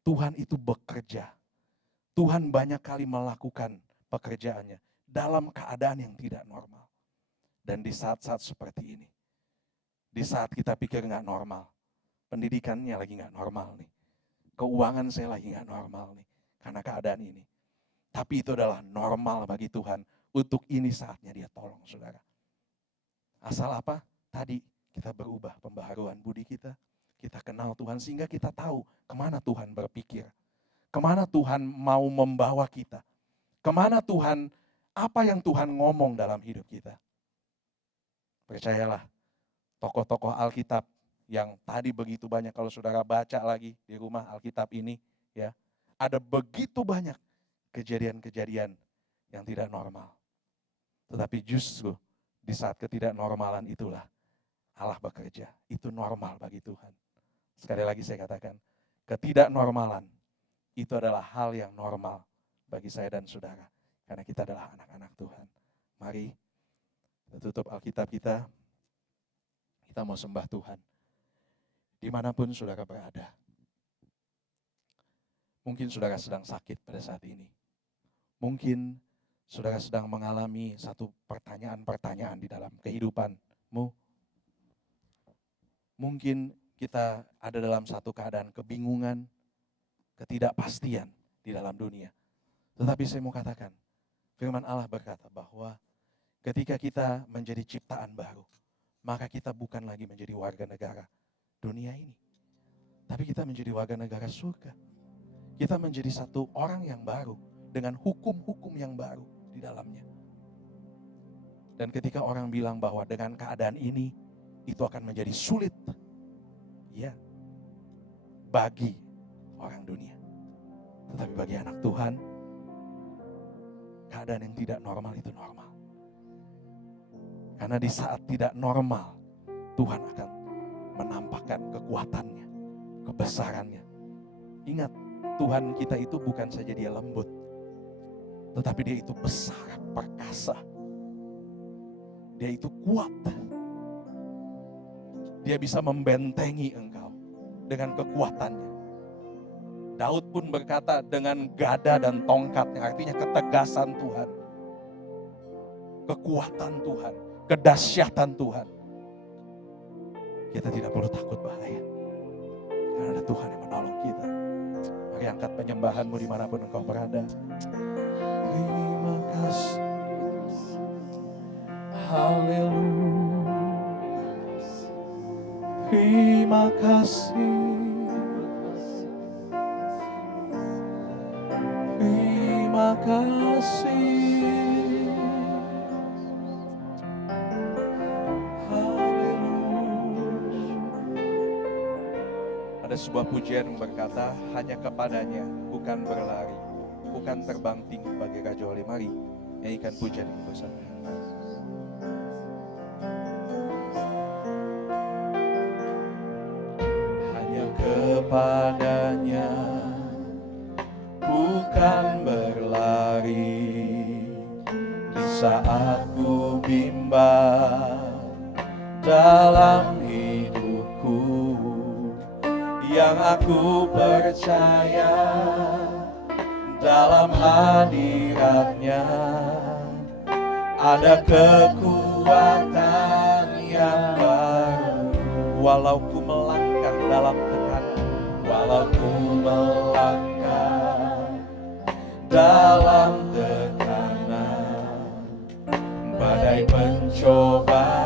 Tuhan itu bekerja. Tuhan banyak kali melakukan pekerjaannya dalam keadaan yang tidak normal. Dan di saat-saat seperti ini, di saat kita pikir nggak normal, pendidikannya lagi nggak normal nih, keuangan saya lagi nggak normal nih, karena keadaan ini. Tapi itu adalah normal bagi Tuhan, untuk ini saatnya dia tolong saudara. Asal apa? Tadi kita berubah pembaharuan budi kita kenal Tuhan sehingga kita tahu kemana Tuhan berpikir, Kemana Tuhan mau membawa kita? Kemana Tuhan, apa yang Tuhan ngomong dalam hidup kita? Percayalah, tokoh-tokoh Alkitab yang tadi begitu banyak, kalau saudara baca lagi di rumah Alkitab ini, ya, ada begitu banyak kejadian-kejadian yang tidak normal. Tetapi justru di saat ketidaknormalan itulah Allah bekerja. Itu normal bagi Tuhan. Sekali lagi saya katakan, ketidaknormalan itu adalah hal yang normal bagi saya dan saudara. Karena kita adalah anak-anak Tuhan. Mari kita tutup Alkitab kita. Kita mau sembah Tuhan. Dimanapun saudara berada. Mungkin saudara sedang sakit pada saat ini. Mungkin saudara sedang mengalami satu pertanyaan-pertanyaan di dalam kehidupanmu. Mungkin kita ada dalam satu keadaan kebingungan, ketidakpastian di dalam dunia. Tetapi saya mau katakan, firman Allah berkata bahwa ketika kita menjadi ciptaan baru, maka kita bukan lagi menjadi warga negara dunia ini. Tapi kita menjadi warga negara surga. Kita menjadi satu orang yang baru dengan hukum-hukum yang baru di dalamnya. Dan ketika orang bilang bahwa dengan keadaan ini, itu akan menjadi sulit. Ya, bagi orang dunia. Tetapi bagi anak Tuhan, keadaan yang tidak normal itu normal. Karena di saat tidak normal, Tuhan akan menampakkan kekuatannya, kebesarannya. Ingat, Tuhan kita itu bukan saja dia lembut, tetapi dia itu besar, perkasa. Dia itu kuat. Dia bisa membentengi engkau dengan kekuatannya. Daud pun berkata dengan gada dan tongkatnya, artinya ketegasan Tuhan, kekuatan Tuhan, kedahsyatan Tuhan. Kita tidak perlu takut bahaya, karena ada Tuhan yang menolong kita. Mari angkat penyembahanmu dimanapun engkau berada. Terima kasih. Haleluya. Terima kasih. Terima kasih. Haleluya. Ada sebuah pujian yang berkata, hanya kepadanya, bukan berlari, bukan terbang tinggi bagai Raja Wali. Mari nyanyikan pujian ini bersama. Kepadanya bukan berlari di saat ku bimbang dalam hidupku, yang aku percaya dalam hadiratnya ada kekuatan yang baru. Walau ku melangkah dalam walau ku melangkah dalam tekanan, badai pencobaan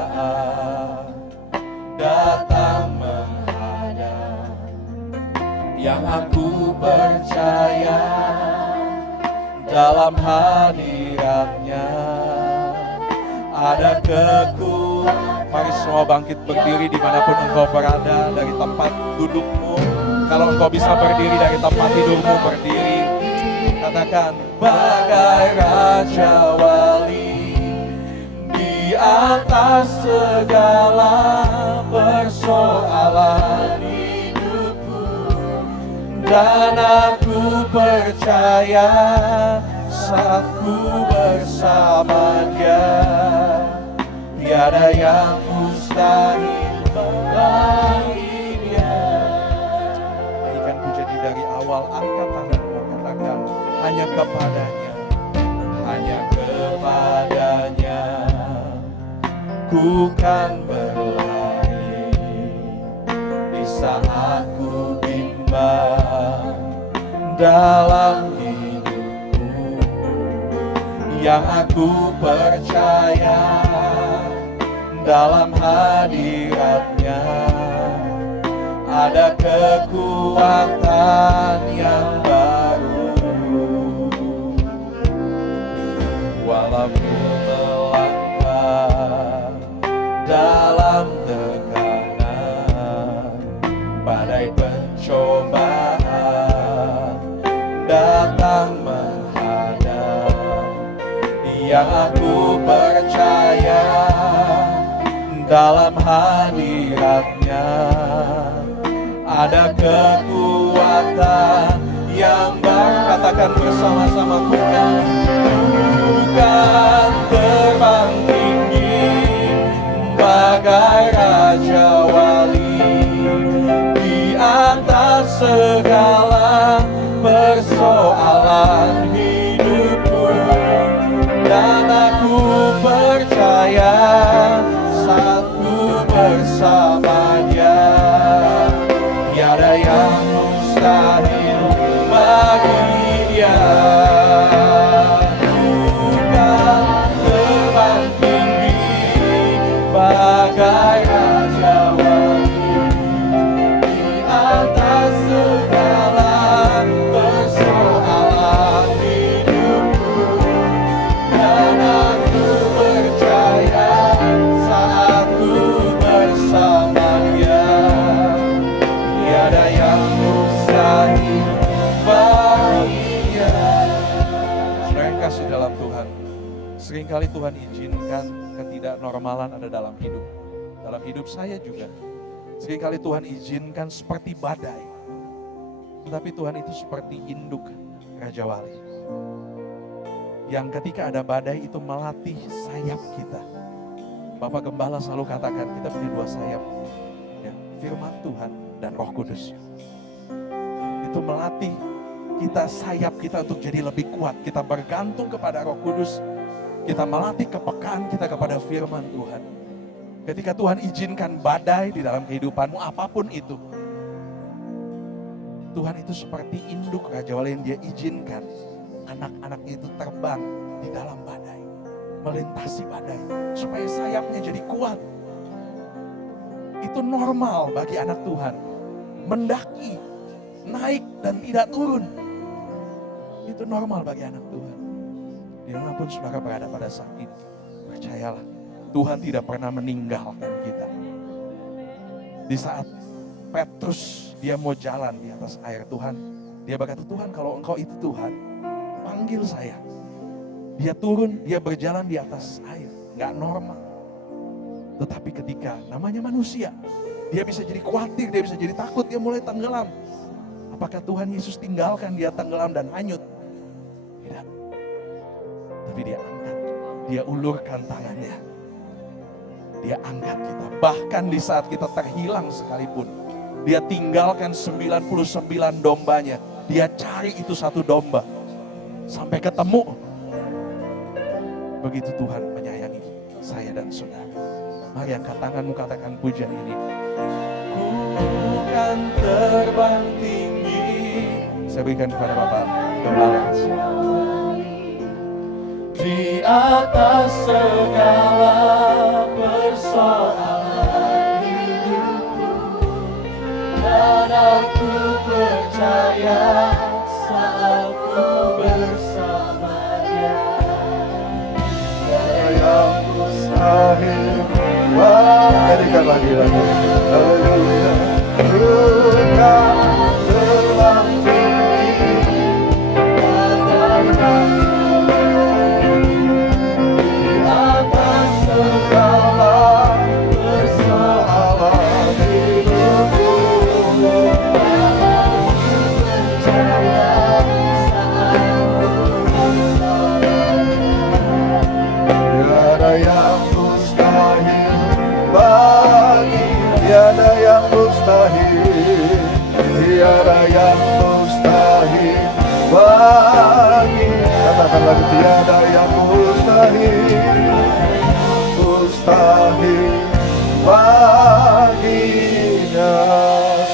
datang menghadap, yang aku percaya dalam hadiratnya ada kekuatan. Mari semua bangkit berdiri dimanapun engkau berada, dari tempat dudukmu. Kalau engkau bisa berdiri dari tempat tidurmu, berdiri. Katakan, bagai Raja Wali di atas segala persoalan hidupku, dan aku percaya saat ku bersama Dia, tiada yang mustahil bagi Dia. Ikan pujian dari awal, angkat tanganmu, katakan hanya kepadanya, hanya kepadanya ku kan berlari di saat ku bimbang dalam hidupku, yang aku percaya dalam hadiratnya ada kekuatan yang baru. badai pencobaan datang menghadap, yang aku percaya dalam hadiratnya ada kekuatan yang katakan bersama-sama, bukan terbang tinggi bagai raja wali di atas segala persoalan hidupku, dan aku percaya saat ku bersamanya tiada yang mustahil bagi Dia. Bukan terbang tinggi bagai raja wali di atas segala persoalan hidupku, dan aku percaya saat ku bersama Dia tiada yang mustahil bagi Dia. Saudara yang kasih dalam Tuhan, seringkali Tuhan izinkan ketidaknormalan ada dalam hidup saya juga. Seringkali Tuhan izinkan seperti badai, tetapi Tuhan itu seperti induk Raja Wali, yang ketika ada badai itu melatih sayap kita. Bapak Gembala selalu katakan kita punya dua sayap, ya, firman Tuhan dan Roh Kudus. Itu melatih kita, sayap kita untuk jadi lebih kuat. Kita bergantung kepada Roh Kudus, kita melatih kepekaan kita kepada firman Tuhan. Ketika Tuhan izinkan badai di dalam kehidupanmu, apapun itu, Tuhan itu seperti induk Raja Wali yang Dia izinkan anak-anaknya itu terbang di dalam badai, melintasi badai, supaya sayapnya jadi kuat. Itu normal bagi anak Tuhan, mendaki, naik dan tidak turun. Itu normal bagi anak Tuhan. Dimanapun saudara berada pada saat ini, percayalah, Tuhan tidak pernah meninggalkan kita. Di saat Petrus dia mau jalan di atas air, dia berkata, Tuhan kalau Engkau itu Tuhan, panggil saya. Dia turun, dia berjalan di atas air, gak normal. Tetapi ketika namanya manusia, dia bisa jadi khawatir, dia bisa jadi takut, dia mulai tenggelam. Apakah Tuhan Yesus tinggalkan dia tenggelam dan hanyut? Tidak. Tapi dia angkat, dia ulurkan tangannya. Dia angkat kita, bahkan di saat kita terhilang sekalipun, Dia tinggalkan 99 dombanya, Dia cari itu satu domba, sampai ketemu. Begitu Tuhan menyayangi saya dan saudara. Mari angkat tanganmu, katakan pujian ini. Ku kan terbang tinggi. Saya berikan kepada Bapak Gembala. Di atas segala persoalan hidupku, dan aku percaya saat ku bersamanya tiada yang mustahil. Nyanyikan lagi lagu ini. Haleluya. Bukan terbang tinggi bagai segala persoalan hidupku, dan aku percaya saat ku bersamanya tiada yang mustahil bagi, tiada yang mustahil, tiada yang mustahil bagi. Katakan lagi, tiada yang mustahil, mustahil baginya.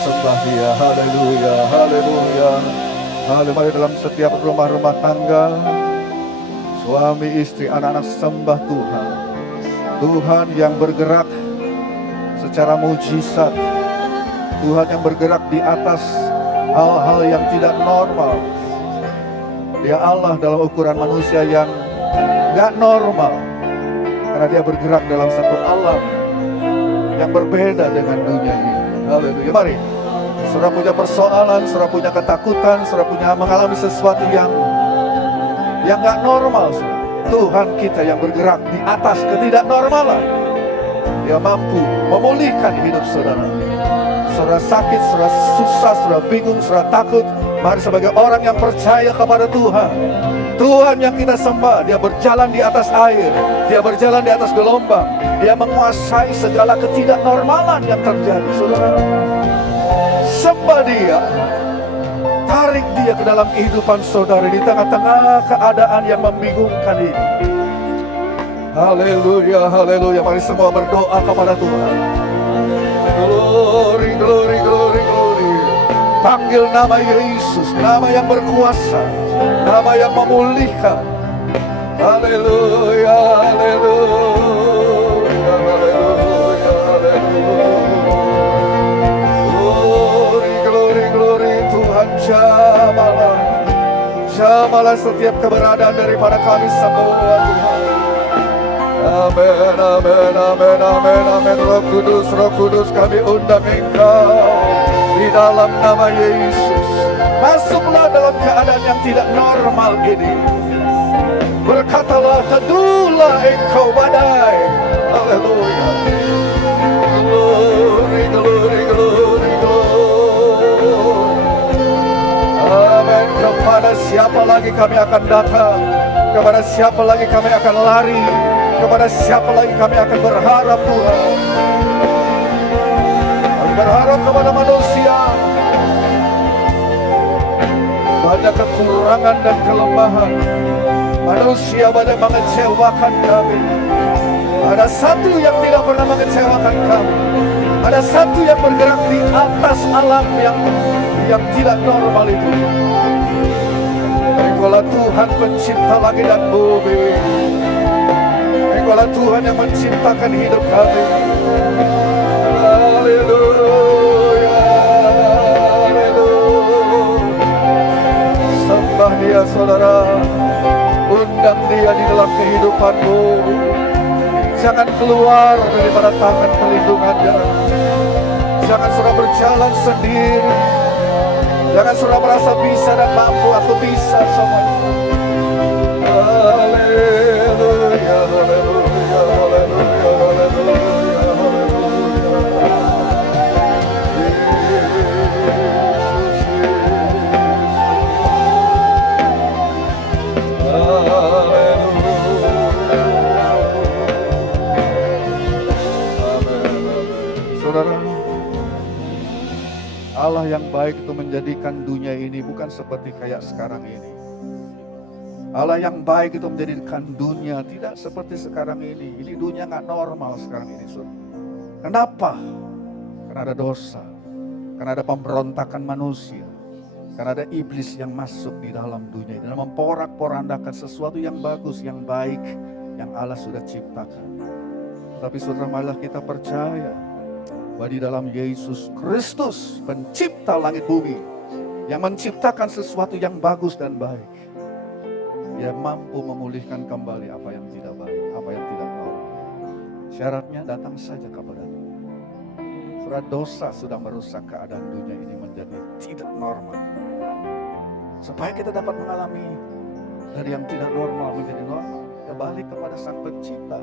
Sembah Dia, haleluya, haleluya, haleluya. Mari dalam setiap rumah-rumah tangga, suami, istri, anak-anak sembah Tuhan. Tuhan yang bergerak secara mujizat, Tuhan yang bergerak di atas hal-hal yang tidak normal. Dia Allah dalam ukuran manusia yang gak normal, karena Dia bergerak dalam satu alam yang berbeda dengan dunia ini. Haleluya. Mari Saudara punya persoalan, saudara punya ketakutan, saudara punya mengalami sesuatu yang nggak normal, saudara. Tuhan kita yang bergerak di atas ketidaknormalan. Dia mampu memulihkan hidup saudara. Saudara sakit, saudara susah, saudara bingung, saudara takut. Mari sebagai orang yang percaya kepada Tuhan. Tuhan yang kita sembah, Dia berjalan di atas air. Dia berjalan di atas gelombang. Dia menguasai segala ketidaknormalan yang terjadi, saudara. Sembah Dia. Tarik Dia ke dalam kehidupan saudara di tengah-tengah keadaan yang membingungkan ini. Haleluya, haleluya. Mari semua berdoa kepada Tuhan. Glory, glory, glory, glory. Panggil nama Yesus, nama yang berkuasa, nama yang memulihkan. Haleluya, haleluya, haleluya, haleluya. Glory, glory, glory. Tuhan jamalah, jamalah setiap keberadaan daripada kami semua, Tuhan. Amin, amin, amin, amin, amin. Roh Kudus kami undang Engkau di dalam nama Yesus. Masuklah dalam keadaan yang tidak normal ini. Berkatalah, teduhlah Engkau badai. Haleluya. Glory, glory, glory, glory. Amin. Kepada siapa lagi kami akan datang? Kepada siapa lagi kami akan lari? Kepada siapa lagi kami akan berharap, Tuhan? Kami berharap kepada manusia. Banyak kekurangan dan kelemahan. Manusia banyak mengecewakan kami. Ada satu yang tidak pernah mengecewakan kami. Ada satu yang bergerak di atas alam yang tidak normal itu. Engkaulah Tuhan pencipta langit dan bumi. Engkaulah Tuhan yang menciptakan hidup kami. Haleluya, haleluya. Sembah Dia, saudara. Undang Dia di dalam kehidupanmu. Jangan keluar daripada tangan perlindungannya. Jangan saudara berjalan sendiri. Jangan saudara merasa bisa dan mampu. Aku bisa semuanya. Haleluya, haleluya, haleluya, haleluya, haleluya. Saudara, Allah yang baik itu menjadikan dunia ini bukan seperti kayak sekarang ini. Allah yang baik itu menjadikan dunia tidak seperti sekarang ini. Ini dunia nggak normal sekarang ini, saudara. Kenapa? Karena ada dosa, karena ada pemberontakan manusia, karena ada iblis yang masuk di dalam dunia ini dan memporak-porandakan sesuatu yang bagus, yang baik, yang Allah sudah ciptakan. Tapi saudara, malah kita percaya bahwa di dalam Yesus Kristus, pencipta langit bumi, yang menciptakan sesuatu yang bagus dan baik, Dia mampu memulihkan kembali apa yang tidak baik, apa yang tidak normal. Syaratnya datang saja kepada Dia. Surat dosa sudah merusak keadaan dunia ini menjadi tidak normal. Supaya kita dapat mengalami dari yang tidak normal menjadi normal, kita balik kepada Sang Pencipta.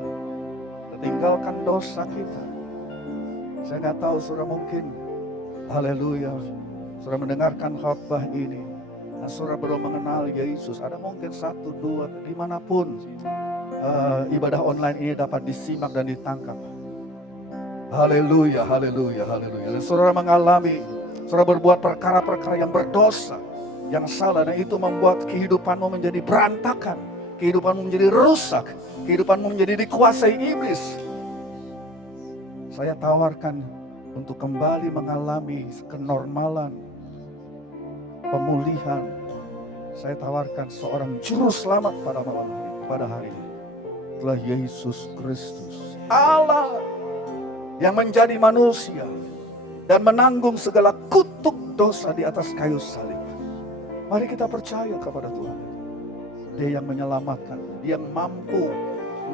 Kita tinggalkan dosa kita. Saya nggak tahu saudara, mungkin, haleluya, saudara mendengarkan khotbah ini. Nah, saudara belum mengenal Yesus. Ada mungkin 1, 2, dimanapun ibadah online ini dapat disimak dan ditangkap. Haleluya, haleluya, haleluya. Dan saudara mengalami, saudara berbuat perkara-perkara yang berdosa, yang salah, dan itu membuat kehidupanmu menjadi berantakan, kehidupanmu menjadi rusak, kehidupanmu menjadi dikuasai iblis. Saya tawarkan untuk kembali mengalami kenormalan, pemulihan. Saya tawarkan seorang juru selamat pada malam ini, pada hari ini. Itulah Yesus Kristus, Allah yang menjadi manusia dan menanggung segala kutuk dosa di atas kayu salib. Mari kita percaya kepada Tuhan. Dia yang menyelamatkan, Dia yang mampu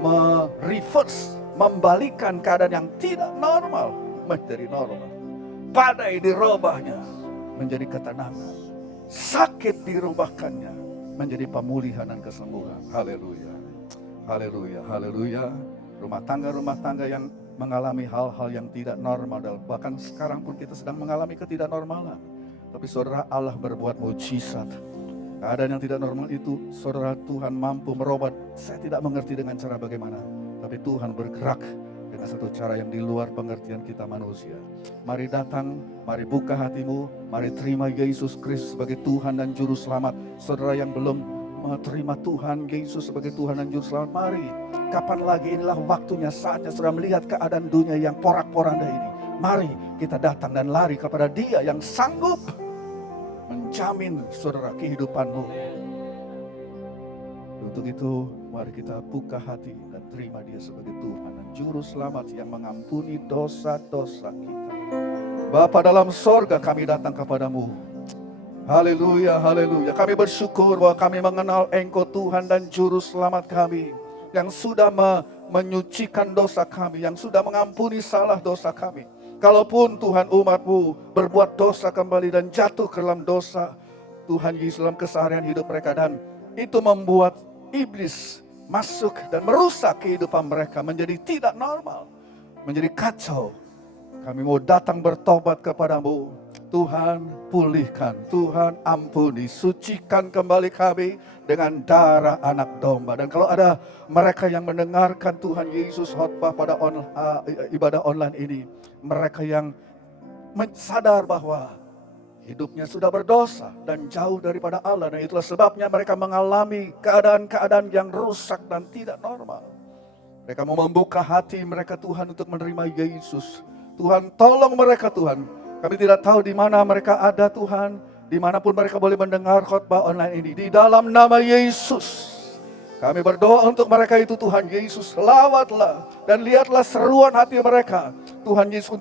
mereverse, membalikkan keadaan yang tidak normal menjadi normal. badai dirubahnya menjadi ketenangan, sakit dirubahkannya menjadi pemulihan dan kesembuhan. Haleluya, haleluya, haleluya. Rumah tangga yang mengalami hal-hal yang tidak normal, dan bahkan sekarang pun kita sedang mengalami ketidaknormalan. Tapi saudara, Allah berbuat mujizat. Keadaan yang tidak normal itu, saudara, Tuhan mampu merubah. Saya tidak mengerti dengan cara bagaimana, tapi Tuhan bergerak dengan satu cara yang di luar pengertian kita manusia. Mari datang, mari buka hatimu, mari terima Yesus Kristus sebagai Tuhan dan Juru Selamat. Saudara yang belum menerima Tuhan Yesus sebagai Tuhan dan Juru Selamat, mari. Kapan lagi, inilah waktunya, saatnya saudara melihat keadaan dunia yang porak-poranda ini. Mari kita datang dan lari kepada Dia yang sanggup menjamin saudara kehidupanmu. Untuk itu, mari kita buka hati dan terima Dia sebagai Tuhan dan Juru Selamat yang mengampuni dosa-dosa kita. Bapa dalam sorga, kami datang kepadamu. Haleluya, haleluya. Kami bersyukur bahwa kami mengenal Engkau Tuhan dan Juru Selamat kami, yang sudah menyucikan dosa kami, yang sudah mengampuni salah dosa kami. Kalaupun Tuhan umat-Mu berbuat dosa kembali dan jatuh ke dalam dosa, Tuhan Yesus, dalam keseharian hidup mereka, dan itu membuat iblis masuk dan merusak kehidupan mereka menjadi tidak normal, menjadi kacau. Kami mau datang bertobat kepadamu. Tuhan pulihkan, Tuhan ampuni, sucikan kembali kami dengan darah anak domba. Dan kalau ada mereka yang mendengarkan Tuhan Yesus khotbah pada ibadah online ini, mereka yang sadar bahwa hidupnya sudah berdosa dan jauh daripada Allah, dan itulah sebabnya mereka mengalami keadaan-keadaan yang rusak dan tidak normal. Mereka mau membuka hati mereka Tuhan untuk menerima Yesus. Tuhan, tolong mereka Tuhan. Kami tidak tahu di mana mereka ada Tuhan, dimanapun mereka boleh mendengar khotbah online ini. Di dalam nama Yesus, kami berdoa untuk mereka itu Tuhan Yesus. Lawatlah dan lihatlah seruan hati mereka Tuhan Yesus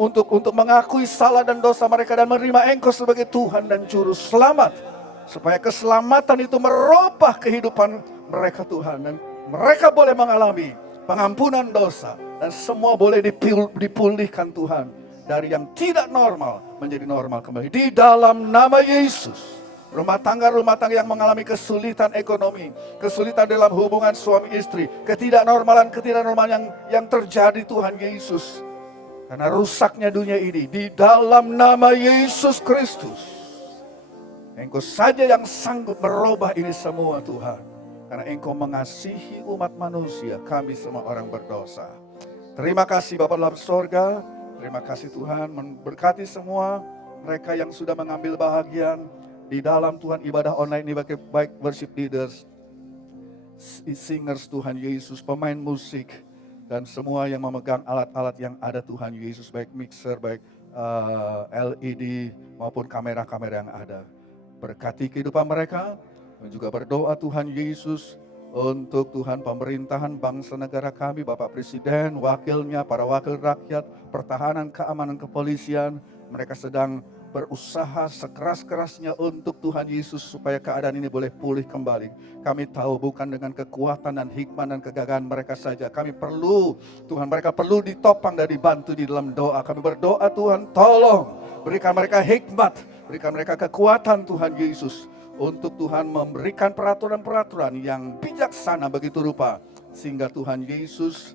untuk mengakui salah dan dosa mereka dan menerima Engkau sebagai Tuhan dan Juru Selamat, supaya keselamatan itu merubah kehidupan mereka Tuhan, dan mereka boleh mengalami pengampunan dosa dan semua boleh dipulihkan Tuhan, dari yang tidak normal menjadi normal kembali. Di dalam nama Yesus. Rumah tangga yang mengalami kesulitan ekonomi, kesulitan dalam hubungan suami istri, ketidaknormalan yang terjadi Tuhan Yesus, karena rusaknya dunia ini, di dalam nama Yesus Kristus, Engkau saja yang sanggup merubah ini semua Tuhan, karena Engkau mengasihi umat manusia, kami semua orang berdosa. Terima kasih Bapa dalam sorga, terima kasih Tuhan, memberkati semua mereka yang sudah mengambil bahagian di dalam Tuhan ibadah online ini, baik worship leaders, singers Tuhan Yesus, pemain musik, dan semua yang memegang alat-alat yang ada Tuhan Yesus, baik mixer, baik LED maupun kamera-kamera yang ada. Berkati kehidupan mereka, dan juga berdoa Tuhan Yesus untuk Tuhan pemerintahan bangsa negara kami, Bapak Presiden, wakilnya, para wakil rakyat, pertahanan, keamanan, kepolisian. Mereka sedang berusaha sekeras-kerasnya untuk Tuhan Yesus supaya keadaan ini boleh pulih kembali. Kami tahu bukan dengan kekuatan dan hikmat dan kegagahan mereka saja. Kami perlu, Tuhan, mereka perlu ditopang dan dibantu di dalam doa. Kami berdoa Tuhan, tolong berikan mereka hikmat, berikan mereka kekuatan Tuhan Yesus, untuk Tuhan memberikan peraturan-peraturan yang bijaksana begitu rupa, sehingga Tuhan Yesus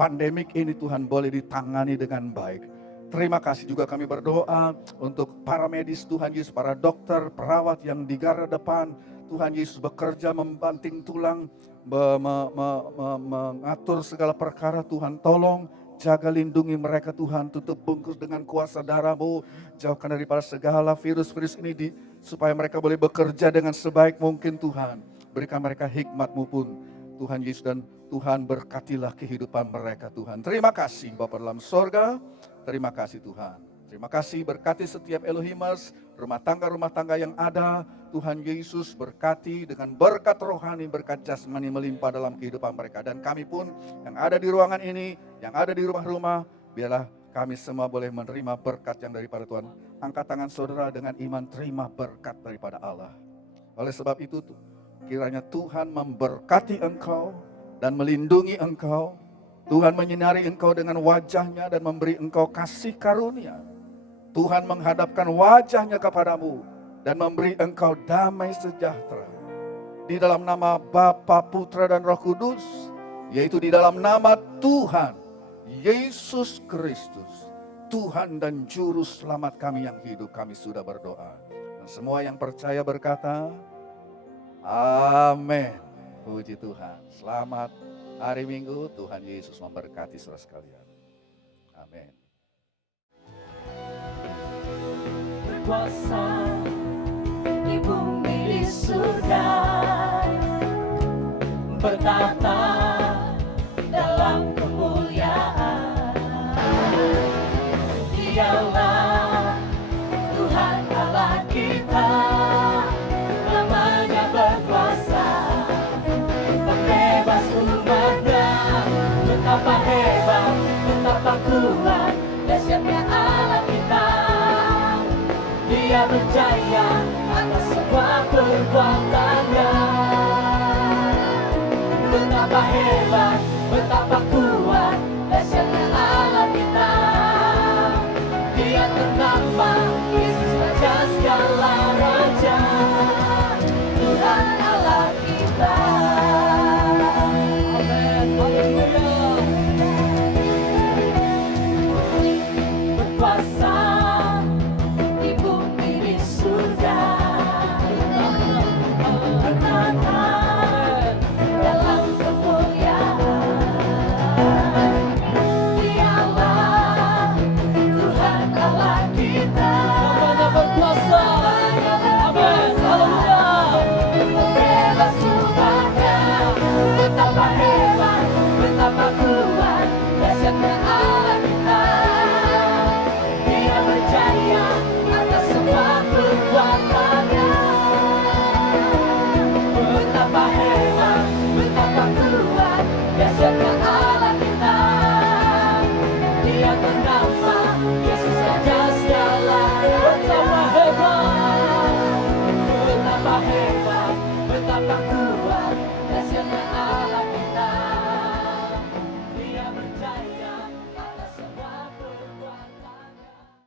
pandemik ini Tuhan boleh ditangani dengan baik. Terima kasih juga kami berdoa untuk para medis Tuhan Yesus, para dokter, perawat yang di garda depan. Tuhan Yesus bekerja membanting tulang, mengatur segala perkara. Tuhan tolong jaga lindungi mereka Tuhan, tutup bungkus dengan kuasa darah-Mu, jauhkan daripada segala virus-virus ini supaya mereka boleh bekerja dengan sebaik mungkin Tuhan. Berikan mereka hikmat-Mu pun Tuhan Yesus, dan Tuhan berkatilah kehidupan mereka Tuhan. Terima kasih Bapa dalam sorga, terima kasih Tuhan. Terima kasih, berkati setiap Elohimers, rumah tangga yang ada. Tuhan Yesus berkati dengan berkat rohani, berkat jasmani melimpah dalam kehidupan mereka. Dan kami pun yang ada di ruangan ini, yang ada di rumah-rumah, biarlah kami semua boleh menerima berkat yang daripada Tuhan. Angkat tangan saudara dengan iman, terima berkat daripada Allah. Oleh sebab itu, kiranya Tuhan memberkati engkau dan melindungi engkau. Tuhan menyinari engkau dengan wajahnya dan memberi engkau kasih karunia. Tuhan menghadapkan wajahnya kepadamu dan memberi engkau damai sejahtera. Di dalam nama Bapa, Putra, dan Roh Kudus, yaitu di dalam nama Tuhan Yesus Kristus, Tuhan dan Juru Selamat kami yang hidup, kami sudah berdoa. Dan semua yang percaya berkata, amin. Puji Tuhan. Selamat hari Minggu, Tuhan Yesus memberkati saudara sekalian. Amin. Berkuasa di bumi di surga, bertata dalam kemuliaan. Dialah Tuhan Allah kita, namanya berkuasa, pembebas umatnya. Betapa hebat, betapa kuat, dahsyatnya Allah kita. Dia berjaya atas semua perbuatannya. Betapa hebat, betapa kuat, dahsyatnya Allah kita. Dia ternama, Yesus Raja segala raja, Tuhan Allah kita. Amin, haleluya. Berkuasa di bumi di surga, bertata dalam kemuliaan. Dialah Tuhan Allah kita, namanya berkuasa. Amin, haleluya. Pembebas umatnya, betapa hebat, betapa kuat, dahsyatnya Allah kita. Dia berjaya atas semua perbuatannya. Betapa hebat, betapa kuat, dahsyatnya Allah kita. Dia ternama, Yesus Raja segala. Betapa hebat, betapa hebat.